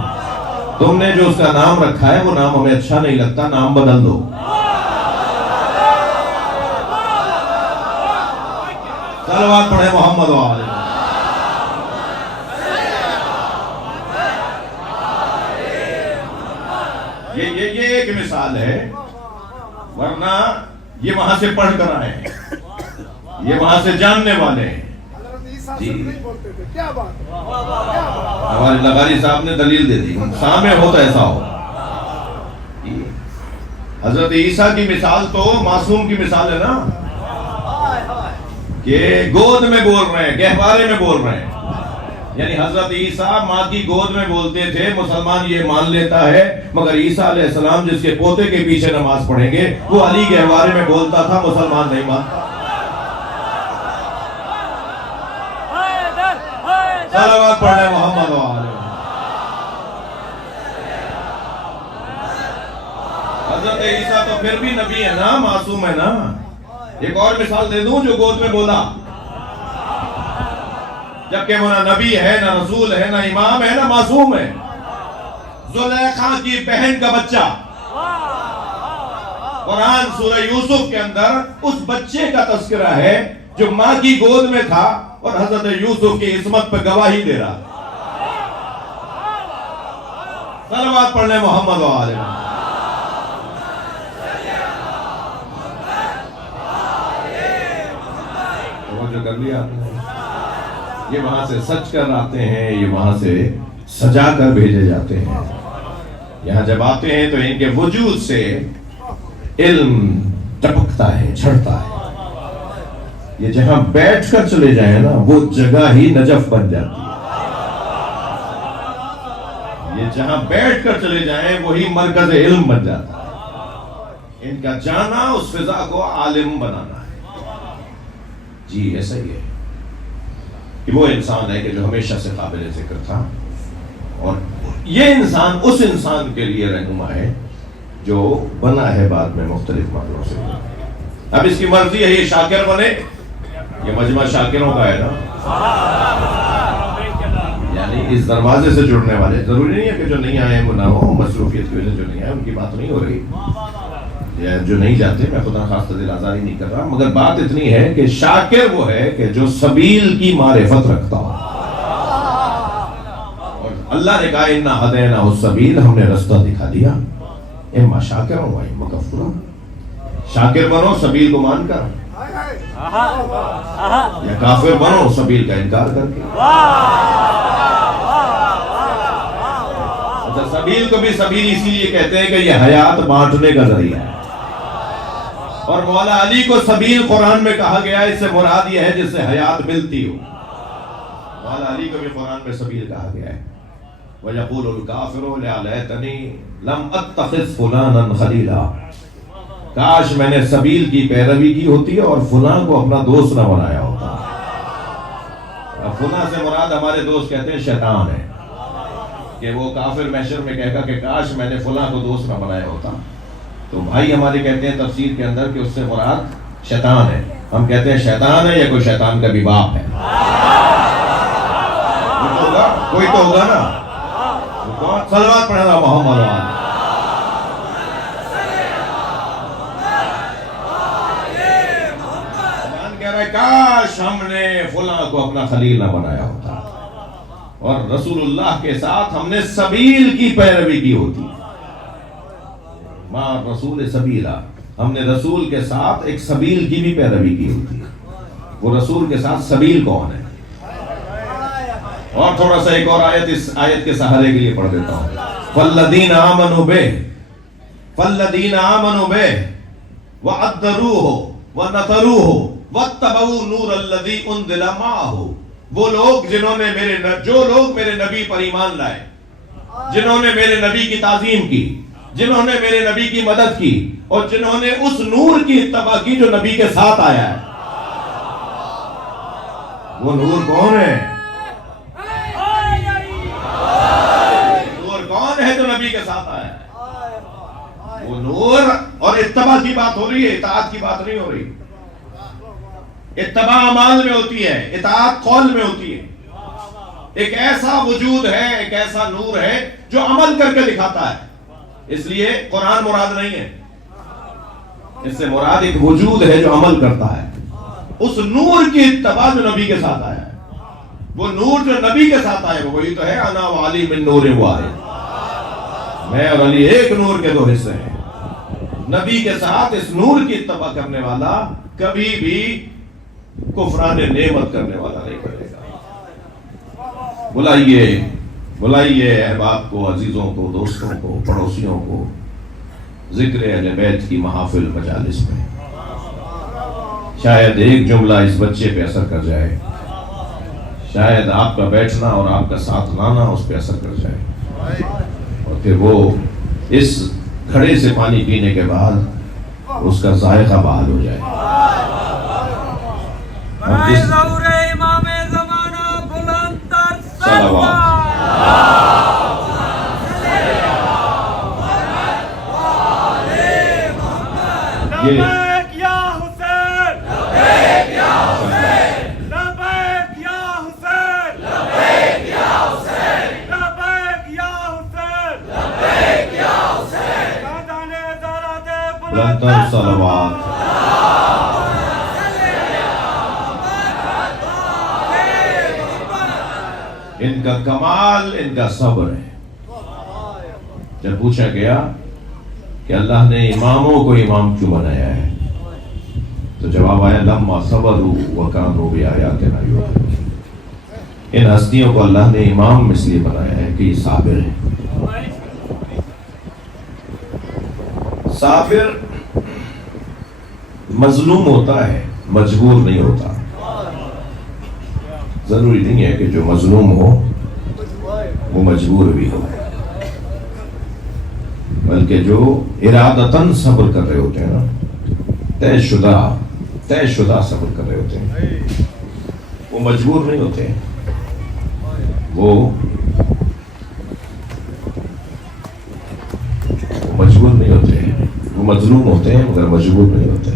تم نے جو اس کا نام رکھا ہے وہ نام ہمیں اچھا نہیں لگتا, نام بدل دو. صلوات پڑھے محمد وآلہ. یہ ایک مثال ہے, ورنہ یہ وہاں سے پڑھ کر آئے ہیں, یہ وہاں سے جاننے والے ہیں. ہمارے لغاری صاحب نے دلیل دے دی, سامنے ہو تو ایسا ہو. حضرت عیسیٰ کی مثال تو معصوم کی مثال ہے نا, کہ گود میں بول رہے ہیں, گہوارے میں بول رہے ہیں. یعنی حضرت عیسیٰ ماں کی گود میں بولتے تھے, مسلمان یہ مان لیتا ہے, مگر عیسیٰ علیہ السلام جس کے پوتے کے پیچھے نماز پڑھیں گے وہ علی گہوارے میں بولتا تھا, مسلمان نہیں مانتا. صلوات پڑھے محمد وآلہ. حضرت عیسیٰ تو پھر بھی نبی ہے نا, معصوم ہے نا. ایک اور مثال دے دوں جو گود میں بولا, جبکہ وہ نہ نبی ہے نہ رسول ہے نہ امام ہے نہ معصوم ہے. زلیخا کی بہن کا بچہ, قرآن سورہ یوسف کے اندر اس بچے کا تذکرہ ہے جو ماں کی گود میں تھا اور حضرت یوسف کی عصمت پہ گواہی دے رہا. صلوات پڑھنے محمد وآلہ. جو کر لیا آپ نے, یہ وہاں سے سچ کر آتے ہیں, یہ وہاں سے سجا کر بھیجے جاتے ہیں. یہاں جب آتے ہیں تو ان کے وجود سے علم ٹپکتا ہے, جھڑتا ہے. یہ جہاں بیٹھ کر چلے جائیں نا وہ جگہ ہی نجف بن جاتی ہے. یہ جہاں بیٹھ کر چلے جائیں وہی مرکز علم بن جاتا ہے. ان کا جانا اس فضا کو عالم بنانا ہے. جی ایسا ہی ہے کہ وہ انسان ہے کہ جو ہمیشہ سے قابل ذکر تھا, اور یہ انسان اس انسان کے لیے رہنما ہے جو بنا ہے بعد میں مختلف مرحلوں سے. اب اس کی مرضی ہے یہ شاکر بنے, یہ مجمع شاکروں کا ہے نا, یعنی اس دروازے سے جڑنے والے. ضروری نہیں ہے کہ جو نہیں آئے وہ نہ ہو, مصروفیت کی وجہ سے جو نہیں آئے ان کی بات نہیں ہو رہی, جو نہیں جاتے میں خدا خاص دل آزاری نہیں کر رہا, مگر بات اتنی ہے کہ شاکر وہ ہے کہ جو سبیل کی معرفت رکھتا ہو. اور اللہ نے کہا انا ہدینا السبیل, ہم نے رستہ دکھا دیا, اما شاکر و اما کفورا. شاکر بنو سبیل کو مان کر, یا کافر بنو سبیل کا انکار کر کے. اچھا, سبیل کو بھی سبیل اسی لیے کہتے ہیں کہ یہ حیات بانٹنے کا ذریعہ ہے. اور مولا علی کو سبیل قرآن میں کہا گیا ہے, اس سے مراد یہ ہے جس سے حیات ملتی ہو. مولا علی کو بھی قرآن میں سبیل کہا گیا ہے. وَيَقُولُ الْكَافِرُ يَا لَيْتَنِي لَمْ أَتَّخِذْ فُلَانًا خَلِيلًا. کاش میں نے سبیل کی پیروی کی ہوتی اور فلاں کو اپنا دوست نہ بنایا ہوتا. فلاں سے مراد ہمارے دوست کہتے ہیں شیطان ہے, کہ وہ کافر محشر میں کہے گا کہ کاش میں نے فلاں کو دوست نہ بنایا ہوتا. تو بھائی ہمارے کہتے ہیں تفسیر کے اندر کہ اس سے مراد شیطان ہے. ہم کہتے ہیں شیطان ہے یا کوئی شیطان کا بھی باپ ہے؟ کوئی تو ہوگا نا. صلوات پڑھنا محمد وآلہ. کہہ رہا ہے کاش ہم نے فلاں کو اپنا خلیل نہ بنایا ہوتا اور رسول اللہ کے ساتھ ہم نے سبیل کی پیروی کی ہوتی. ماں رسول سبیلا، ہم نے رسول کے ساتھ ایک سبیل کی بھی پیروی کی ہوتی. وہ رسول کے ساتھ سبیل کون ہے؟ اور تھوڑا سا ایک اور آیت اس آیت کے سہارے کے لیے پڑھ دیتا ہوں. فالذین آمنوا بہ وعذروہ ونصروہ واتبعوا نور الذی انزل معہ. وہ لوگ جو لوگ میرے نبی پر ایمان لائے، جنہوں نے میرے نبی کی تعظیم کی، جنہوں نے میرے نبی کی مدد کی، اور جنہوں نے اس نور کی اتباع کی جو نبی کے ساتھ آیا ہے. وہ نور کون ہے؟ نور کون ہے جو نبی کے ساتھ آیا ہے؟ وہ نور. اور اتباع کی بات ہو رہی ہے، اطاعت کی بات نہیں ہو رہی. اتباع اعمال میں ہوتی ہے، اطاعت قول میں ہوتی ہے. ایک ایسا وجود ہے، ایک ایسا نور ہے جو عمل کر کے دکھاتا ہے. اس لیے قرآن مراد نہیں ہے، اس سے مراد ایک وجود ہے جو عمل کرتا ہے. اس نور کی اتباع جو نبی کے ساتھ آیا ہے. وہ نور جو نبی کے ساتھ آئے وہی تو ہے انا وعلی من نور واحد. میں اور علی ایک نور کے دو حصے ہیں. نبی کے ساتھ اس نور کی اتباع کرنے والا کبھی بھی کفران نعمت کرنے والا نہیں کرے گا. بلائیے احباب کو، عزیزوں کو، دوستوں کو، پڑوسیوں کو ذکر اہل بیت کی محافل مجالس میں. شاید ایک جملہ اس بچے پہ اثر کر جائے، شاید آپ کا بیٹھنا اور آپ کا ساتھ لانا اس پہ اثر کر جائے، اور پھر وہ اس گھڑے سے پانی پینے کے بعد اس کا ذائقہ بحال ہو جائے. امام زمانہ بلند تر صلوات. لبیک یا حسین، لبیک یا حسین، لبیک یا حسین، لبیک یا حسین، لبیک یا حسین، لبیک یا حسین. دادانے زرادے بلند تر صلوات. ان کا کمال ان کا صبر ہے. جب پوچھا گیا کہ اللہ نے اماموں کو امام کیوں بنایا ہے تو جواب آیا لما صبروا وکانوا بآیاتنا یوقنون. ان ہستیوں کو اللہ نے امام اس لیے بنایا ہے کہ یہ صابر ہے. صابر مظلوم ہوتا ہے، مجبور نہیں ہوتا. ضروری نہیں ہے کہ جو مظلوم ہو وہ مجبور بھی ہو، بلکہ جو ارادتاً صبر کر رہے ہوتے ہیں نا، طے شدہ صبر کر رہے ہوتے ہیں، وہ مجبور نہیں ہوتے. وہ مجبور نہیں ہوتے، وہ مظلوم ہوتے ہیں مگر مجبور نہیں ہوتے.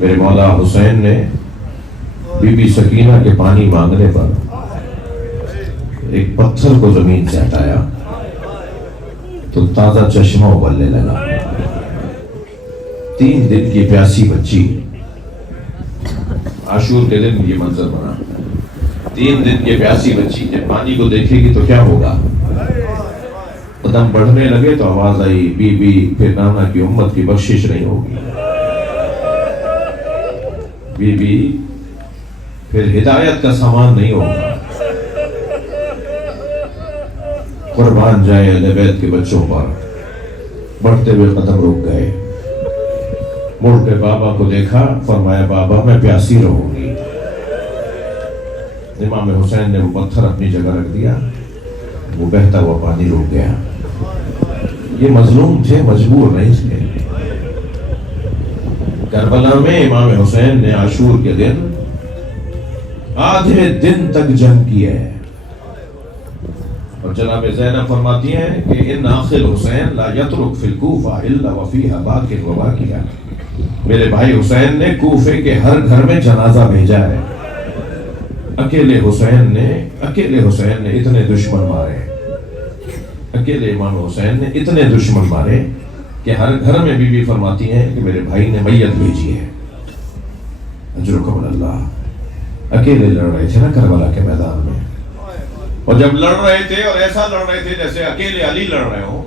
میرے مولا حسین نے بی بی سکینہ کے پانی مانگنے پر ایک پتھر کو زمین سے ہٹایا تو تازہ چشمہ ابلنے لگا. 3 دن کی پیاسی بچی، عاشور کے دن یہ منظر بنا. 3 دن کی پیاسی بچی جب پانی کو دیکھے گی تو کیا ہوگا؟ قدم بڑھنے لگے تو آواز آئی بی بی پھر نانا کی امت کی بخشش نہیں ہوگی. بی بی پھر ہدایت کا سامان نہیں ہوگا. قربان جائے اہل بیت کے بچوں پر. بڑھتے ہوئے قدم رک گئے، مڑ کے بابا کو دیکھا، فرمایا بابا میں پیاسی رہوں گی. امام حسین نے وہ پتھر اپنی جگہ رکھ دیا، وہ بہتا ہوا پانی رک گیا. یہ مظلوم تھے، مجبور نہیں تھے. کربلا میں امام حسین نے عاشور کے دن آدھے دن تک جنگ کی ہے. اور جناب زینب فرماتی ہیں کہ ان آخر حسین لا یترک فی الکوفہ الا وفیہا باکر و باکیہ. میرے بھائی حسین نے کوفے کے ہر گھر میں جنازہ بھیجا ہے. اکیلے حسین نے اتنے دشمن مارے, اکیلے امام حسین نے اتنے دشمن مارے کہ ہر گھر میں بی بی فرماتی ہیں کہ میرے بھائی نے میت بھیجی ہے. اجرکم اللہ. اکیلے لڑ رہے تھے نا کربلا کے میدان میں, اور جب لڑ رہے تھے اور ایسا لڑ رہے تھے جیسے اکیلے علی لڑ رہے ہوں,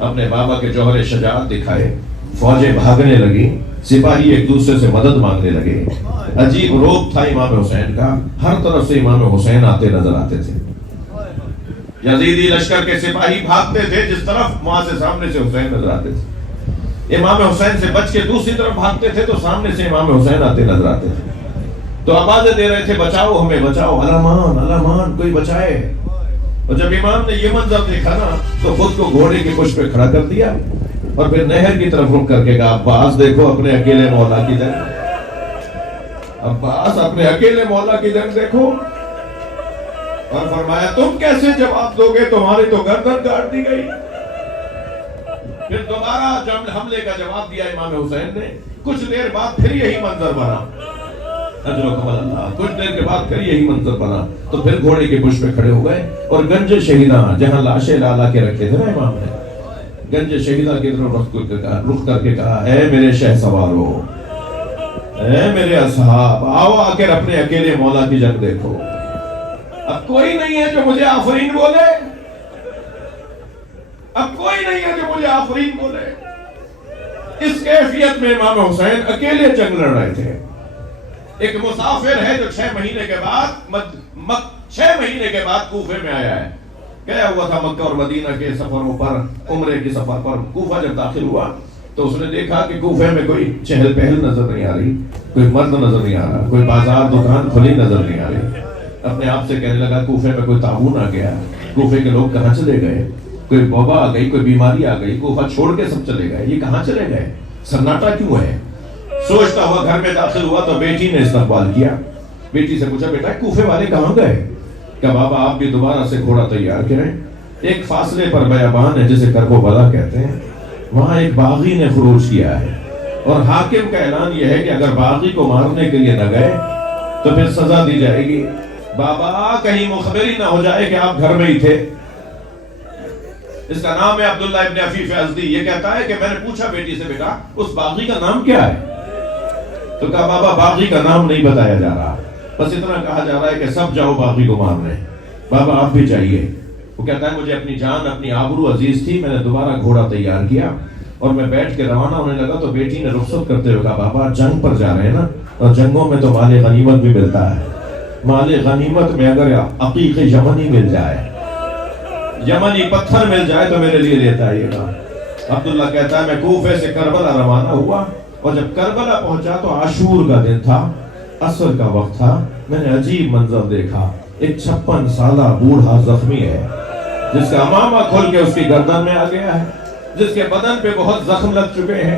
اپنے بابا کے جوہر شجاعت دکھائے, فوجیں بھاگنے لگی, سپاہی ایک دوسرے سے مدد مانگنے لگے. عجیب روپ تھا امام حسین کا, ہر طرف سے امام حسین آتے نظر آتے تھے. یزیدی لشکر کے سپاہی بھاگتے تھے جس طرف, وہاں سے سامنے سے حسین نظر آتے تھے. امام حسین سے بچ کے دوسری طرف بھاگتے تھے تو سامنے سے امام حسین آتے نظر آتے تھے. تو آوازیں دے رہے تھے, بچاؤ ہمیں, بچاؤ, الامان الامان, کوئی بچائے. اور جب امام نے یہ منظر دیکھا نا تو خود کو گھوڑے کے پشت پہ کھڑا کر دیا اور پھر نہر کی طرف رک کر کے کہا, عباس دیکھو اپنے اکیلے مولا کی جنگ, عباس اپنے اکیلے مولا کی جنگ دیکھو. اور فرمایا تم کیسے جواب دو گے, تمہاری تو گردن کاٹ دی گئی. پھر دوبارہ جب حملے کا جواب دیا امام حسین نے, کچھ دیر بعد پھر یہی منظر بنا. اجرکم اللہ. کچھ دیر کے بعد پھر یہی منظر بنا تو پھر گھوڑے کے پشت پہ کھڑے ہو گئے اور گنج شہیداں جہاں لاشیں لالا کے رکھے تھے نا امام نے, گنج شہیداں کی طرف رخ کر کے کہا, اے میرے شہ سوارو, اے میرے اصحاب, آؤ آ کر اپنے اکیلے مولا کی جنگ دیکھو. اب کوئی نہیں ہے جو مجھے آفرین بولے, اب کوئی نہیں ہے جو مجھے آفرین بولے. اس کیفیت میں امام حسین اکیلے جنگ لڑ رہے تھے. ایک مسافر ہے جو 6 مہینے کے بعد کوفے میں آیا ہے. گیا ہوا تھا مکہ اور مدینہ کے سفروں پر, عمرے کے سفر پر. کوفہ جب داخل ہوا تو اس نے دیکھا کہ کوفے میں کوئی چہل پہل نظر نہیں آ رہی, کوئی مرد نظر نہیں آ رہا, کوئی بازار دکان کھلی نظر نہیں آ رہی. اپنے آپ سے کہنے لگا کوفے میں کوئی طاعون آ گیا, کوفے کے لوگ کہاں چلے گئے, کوئی وبا آ گئی, کوئی بیماری آ گئی, کوفہ چھوڑ کے سب چلے گئے, یہ کہاں چلے گئے, سناٹا کیوں ہے. سوچتا ہوا گھر میں داخل ہوا تو بیٹی نے استقبال کیا. بیٹی سے پوچھا, بیٹا کوفے والے کہاں گئے؟ کہ بابا آپ بھی دوبارہ سے گھوڑا تیار کریں. ایک فاصلے پر بیابان ہے جسے کرب و بلا کہتے ہیں, وہاں ایک باغی نے خروج کیا ہے اور حاکم کا اعلان یہ ہے کہ اگر باغی کو مارنے کے لیے نہ گئے تو پھر سزا دی جائے گی. بابا کہیں مخبری نہ ہو جائے کہ آپ گھر میں ہی تھے. اس کا نام ہے عبداللہ ابن عفیف ازدی. یہ کہتا ہے کہ میں نے پوچھا بیٹی سے, بیٹا اس باغی کا نام کیا ہے؟ تو کہا, بابا باغی کا نام نہیں بتایا جا رہا, بس اتنا کہا جا رہا ہے کہ سب جاؤ باغی کو مارنے. بابا آپ بھی چاہیے. وہ کہتا ہے مجھے اپنی جان اپنی آبرو عزیز تھی, میں نے دوبارہ گھوڑا تیار کیا اور میں بیٹھ کے روانہ ہونے لگا تو بیٹی نے رخصت کرتے ہوئے کہا, بابا جنگ پر جا رہے ہیں نا, اور جنگوں میں تو مال غنیمت بھی ملتا ہے. مال غنیمت میں اگر عقیق یمنی مل جائے, یمنی پتھر مل جائے تو میرے لیے لیتا آئیے گا. عبداللہ کہتا ہے میں کوفے سے کربلا روانہ ہوا اور جب کربلا پہنچا تو عاشور کا دن تھا, عصر کا وقت تھا. میں نے عجیب منظر دیکھا. ایک 56 سالہ بوڑھا زخمی ہے جس کا امامہ کھل کے اس کی گردن میں آ گیا ہے, جس کے بدن پہ بہت زخم لگ چکے ہیں,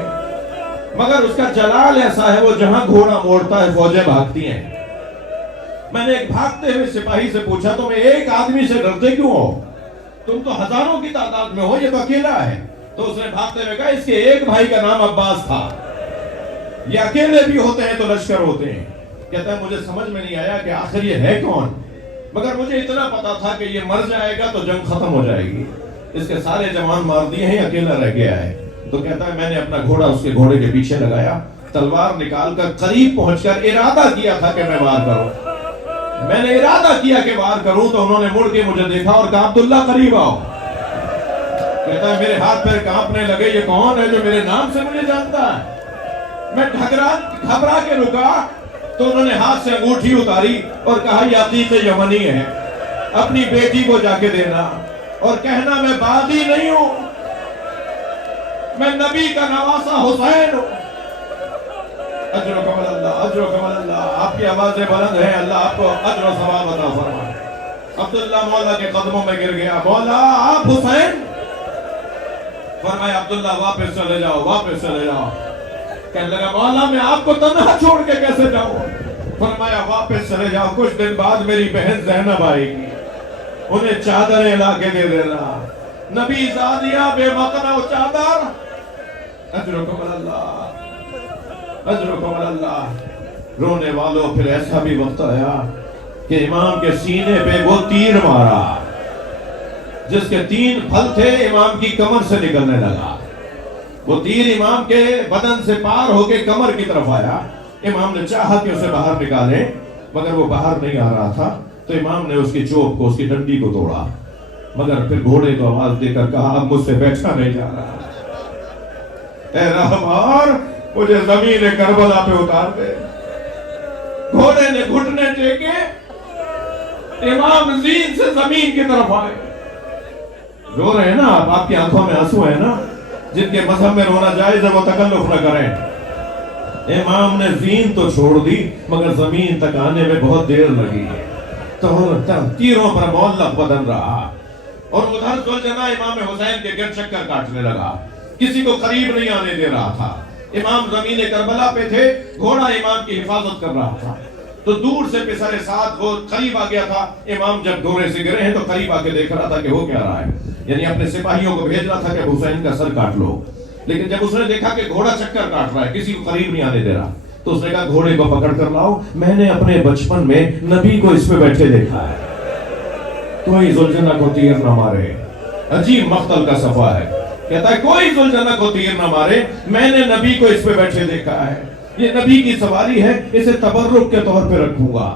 مگر اس کا جلال ایسا ہے وہ جہاں گھوڑا موڑتا ہے فوجیں بھاگتی ہیں. میں نے ایک بھاگتے ہوئے سپاہی سے پوچھا, تم ایک آدمی سے ڈرتے کیوں ہو, تم تو ہزاروں کی تعداد میں ہو, یہ تو اکیلا ہے. تو اس نے بھاگتے ہوئے کہا, اس کے ایک بھائی کا نام عباس تھا, یہ اکیلے بھی ہوتے ہیں تو لشکر ہوتے ہیں. کہتا ہے مجھے سمجھ میں نہیں آیا کہ آخر یہ ہے کون, مگر مجھے اتنا پتا تھا کہ یہ مر جائے گا تو جنگ ختم ہو جائے گی. اس کے سارے جوان مار دیے ہیں, اکیلا رہ گیا ہے. تو کہتا ہے میں نے اپنا گھوڑا اس کے گھوڑے کے پیچھے لگایا, تلوار نکال کر قریب پہنچ کر ارادہ کیا تھا کہ میں وار کروں. میں نے ارادہ کیا کہ وار کروں تو انہوں نے مڑ کے مجھے دیکھا اور کہا, عبداللہ قریب آؤ. کہتا ہے میرے ہاتھ پیر کانپنے لگے, یہ کون ہے جو میرے نام سے مجھے جانتا ہے. میں گھبرا کے رکا تو انہوں نے ہاتھ سے انگوٹھی اتاری اور کہا, یہ عقیق یمنی ہے, اپنی بیٹی کو جا کے دینا اور کہنا میں باغی نہیں ہوں, میں نبی کا نواسا حسین ہوں. اجرکم اللہ, اجرکم اللہ. آپ کی آوازیں بلند ہیں, اللہ آپ کو اجر و ثواب عطا فرمائے. عبداللہ مولا کے قدموں میں گر گیا, مولا آپ حسین؟ فرمایا, عبداللہ واپس چلے جاؤ, واپس چلے جاؤ. کہنے لگا, مولا میں آپ کو تنہا چھوڑ کے کیسے جاؤں؟ فرمایا, واپس چلے جاؤ, کچھ دن بعد میری بہن زینب آئے گی, انہیں چادریں لا کے دے دینا. نبی زادیہ بے مقنع چادر. اجرکم اللہ. اجرکم اللہ. رونے والوں پھر ایسا بھی وقت آیا کہ امام کے سینے پہ وہ تیر مارا جس کے 3 پھل تھے، امام کی کمر سے نکلنے لگا. وہ تیر امام کے بدن سے پار ہو کے کمر کی طرف آیا. امام نے چاہا کہ اسے باہر نکالے مگر وہ باہر نہیں آ رہا تھا، تو امام نے اس کی چوب کو، اس کی ڈنڈی کو توڑا. مگر پھر گھوڑے کو آواز دے کر کہا اب مجھ سے بیٹھا نہیں جا رہا، اے رہبار مجھے زمین کربلا پہ اتار دے. گھوڑے نے گھٹنے ٹیکے، امام زین سے زمین کی طرف آئے. رو رہے ہیں نا آپ کی آنکھوں میں آنسو ہے نا. جن کے مذہب میں رونا جائز ہے وہ تکلف نہ کریں. امام نے زین تو چھوڑ دی مگر زمین تک آنے میں بہت دیر لگی. تو تیروں پر معلق بدن رہا اور ادھر ذوالجناح امام حسین کے گرد چکر کاٹنے لگا، کسی کو قریب نہیں آنے دے رہا تھا. امام زمین کربلا پہ تھے، گھوڑا امام کی حفاظت کر رہا تھا. تو دور سے پسر ساتھ وہ قریب آ گیا تھا. امام جب گھوڑے سے گرے ہیں تو قریب آ کے دیکھ رہا تھا کہ ہو کیا رہا ہے، یعنی اپنے سپاہیوں کو بھیج رہا تھا کہ حسین کا سر کاٹ لو. لیکن جب اس نے دیکھا کہ گھوڑا چکر کاٹ رہا ہے، کسی کو قریب نہیں آنے دے رہا، تو اس نے کہا گھوڑے کو پکڑ کر لاؤ، میں نے اپنے بچپن میں نبی کو اس پہ بیٹھے دیکھا ہے. کوئی ذوالجناح کو تیر نہ مارے. عجیب مقتل کا صفحہ ہے. کہتا ہے کوئی ذوالجناح کو تیر نہ مارے، میں نے نبی کو اس پہ بیٹھے دیکھا ہے. یہ نبی کی سواری ہے، اسے تبرک کے طور پہ رکھوں گا.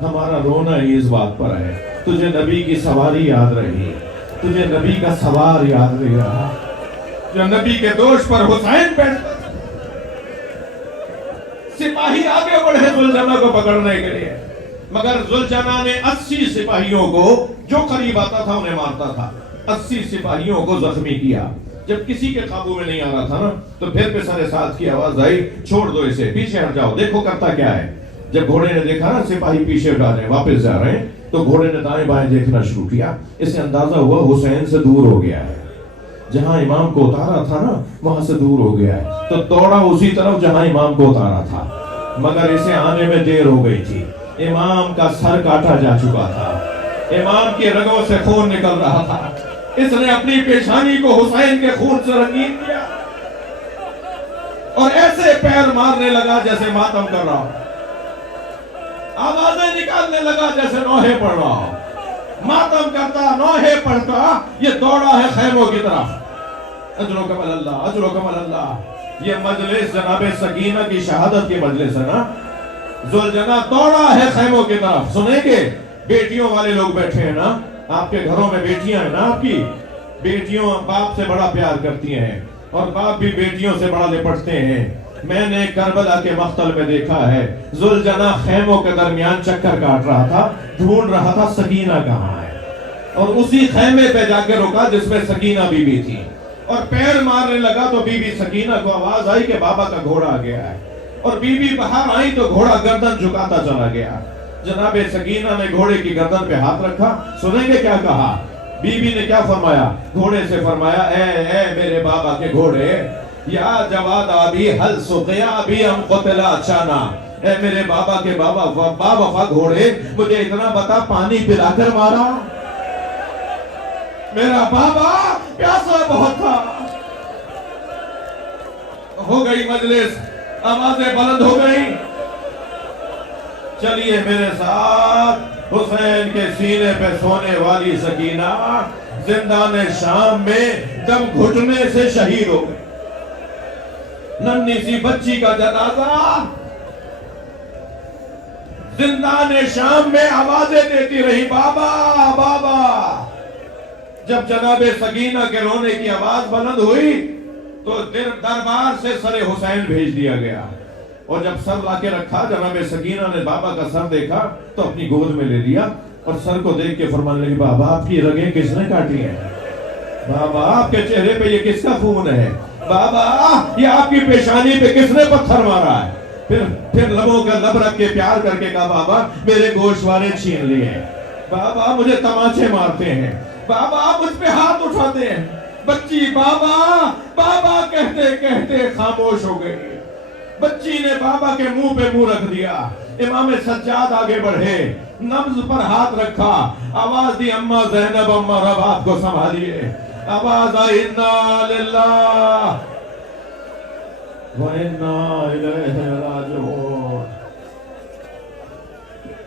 ہمارا رونا ہی اس بات پر ہے. تجھے نبی کی سواری یاد رہی، تجھے نبی کا سوار یاد نہیں رہا جو نبی کے دوش پر حسین بیٹھتا. سپاہی آگے بڑھے ذوالجناح کو پکڑنے کے لیے، مگر ذوالجناح نے 80 سپاہیوں کو جو قریب آتا تھا انہیں مارتا تھا. 80 سپاہیوں کو زخمی کیا. جب کسی کے قابو میں نہیں آ رہا تھا نا تو پھر پسر ساتھ کی آواز آئی چھوڑ دو اسے، پیچھے ہٹ جاؤ، دیکھو کرتا کیا ہے. جب گھوڑے نے دیکھا نا سپاہی پیچھے ہٹا رہے ہیں، واپس جا رہے ہیں، تو گھوڑے نے دائیں بائیں دیکھنا شروع کیا. اسے اندازہ ہوا حسین سے دور ہو گیا ہے، جہاں امام کو اتارا تھا نا وہاں سے دور ہو گیا ہے. تو دوڑا اسی طرف جہاں امام کو اتارا تھا، مگر اسے آنے میں دیر ہو گئی تھی. امام کا سر کاٹا جا چکا تھا، امام کی رگوں سے خون نکل رہا تھا. اس نے اپنی پیشانی کو حسین کے خون سے رنگین کیا اور ایسے پیر مارنے لگا جیسے ماتم کر رہا ہو، آوازیں نکالنے لگا جیسے نوحے پڑھ رہا ہو. ماتم کرتا، نوحے پڑھتا، یہ دوڑا ہے خیموں کی طرف. اجرکم اللہ، اجرکم اللہ. یہ مجلس جناب سکینہ کی شہادت کی مجلس ہے نا. ذوالجناح دوڑا ہے خیموں کی طرف. سنیں گے بیٹیوں والے لوگ بیٹھے ہیں نا، آپ کے گھروں میں بیٹیاں ہیں نا، آپ کی بیٹیوں باپ سے بڑا پیار کرتی ہیں اور باپ بھی بیٹیوں سے بڑا لپٹتے ہیں. میں نے کربلا کے مقتل میں دیکھا ہے ذوالجناح خیموں کے درمیان چکر کاٹ رہا تھا، ڈھونڈ رہا تھا سکینہ کہاں ہے، اور اسی خیمے پہ جا کے رکا جس میں سکینہ بی بی تھی. اور پیر مارنے لگا تو بی بی سکینہ کو آواز آئی کہ بابا کا گھوڑا آ گیا ہے. اور بی بی باہر آئی تو گھوڑا گردن جھکاتا چلا گیا. جناب سکینہ نے گھوڑے کی گردن پہ ہاتھ رکھا. سنیں گے کیا کہا؟ بی بی نے کیا فرمایا؟ گھوڑے سے فرمایا اے میرے بابا کے گھوڑے، یا جواد آبی حل سقیا ابھی ہم قتلا چانا. اے میرے بابا کے بابا وفا گھوڑے، مجھے اتنا بتا پانی پلا کر مارا؟ میرا بابا پیاسا بہت تھا. ہو گئی مجلس، آوازیں بلند ہو گئی. چلیے میرے ساتھ. حسین کے سینے پہ سونے والی سکینہ زندان شام میں دم گھٹنے سے شہید ہو گئی. ننھی سی بچی کا جنازہ زندان شام میں آوازیں دیتی رہی بابا بابا. جب جناب سکینہ کے رونے کی آواز بلند ہوئی تو دربار سے سر حسین بھیج دیا گیا. اور جب سر لا کے رکھا، جناب سکینہ نے بابا کا سر دیکھا تو اپنی گود میں لے لیا اور سر کو دیکھ کے فرمانے لگی بابا آپ کی رگیں کس نے کاٹی ہیں؟ بابا آپ کے چہرے پہ یہ کس کا خون ہے؟ بابا یہ آپ کی پیشانی پہ کس نے پتھر مارا ہے؟ پھر لبوں کا لب رکھ کے پیار کر کے کہا بابا میرے گوشوارے چھین لیے، بابا مجھے تماچے مارتے ہیں، بابا مجھ پہ ہاتھ اٹھاتے ہیں. بچی بابا بابا کہتے کہتے خاموش ہو گئی. بچی نے بابا کے منہ پہ منہ رکھ دیا. امام سجاد آگے بڑھے، نبض پر ہاتھ رکھا، آواز دی اماں زینب اماں رب آپ کو سنبھالیے. آواز آئی انا للہ وإنا إليه راجعون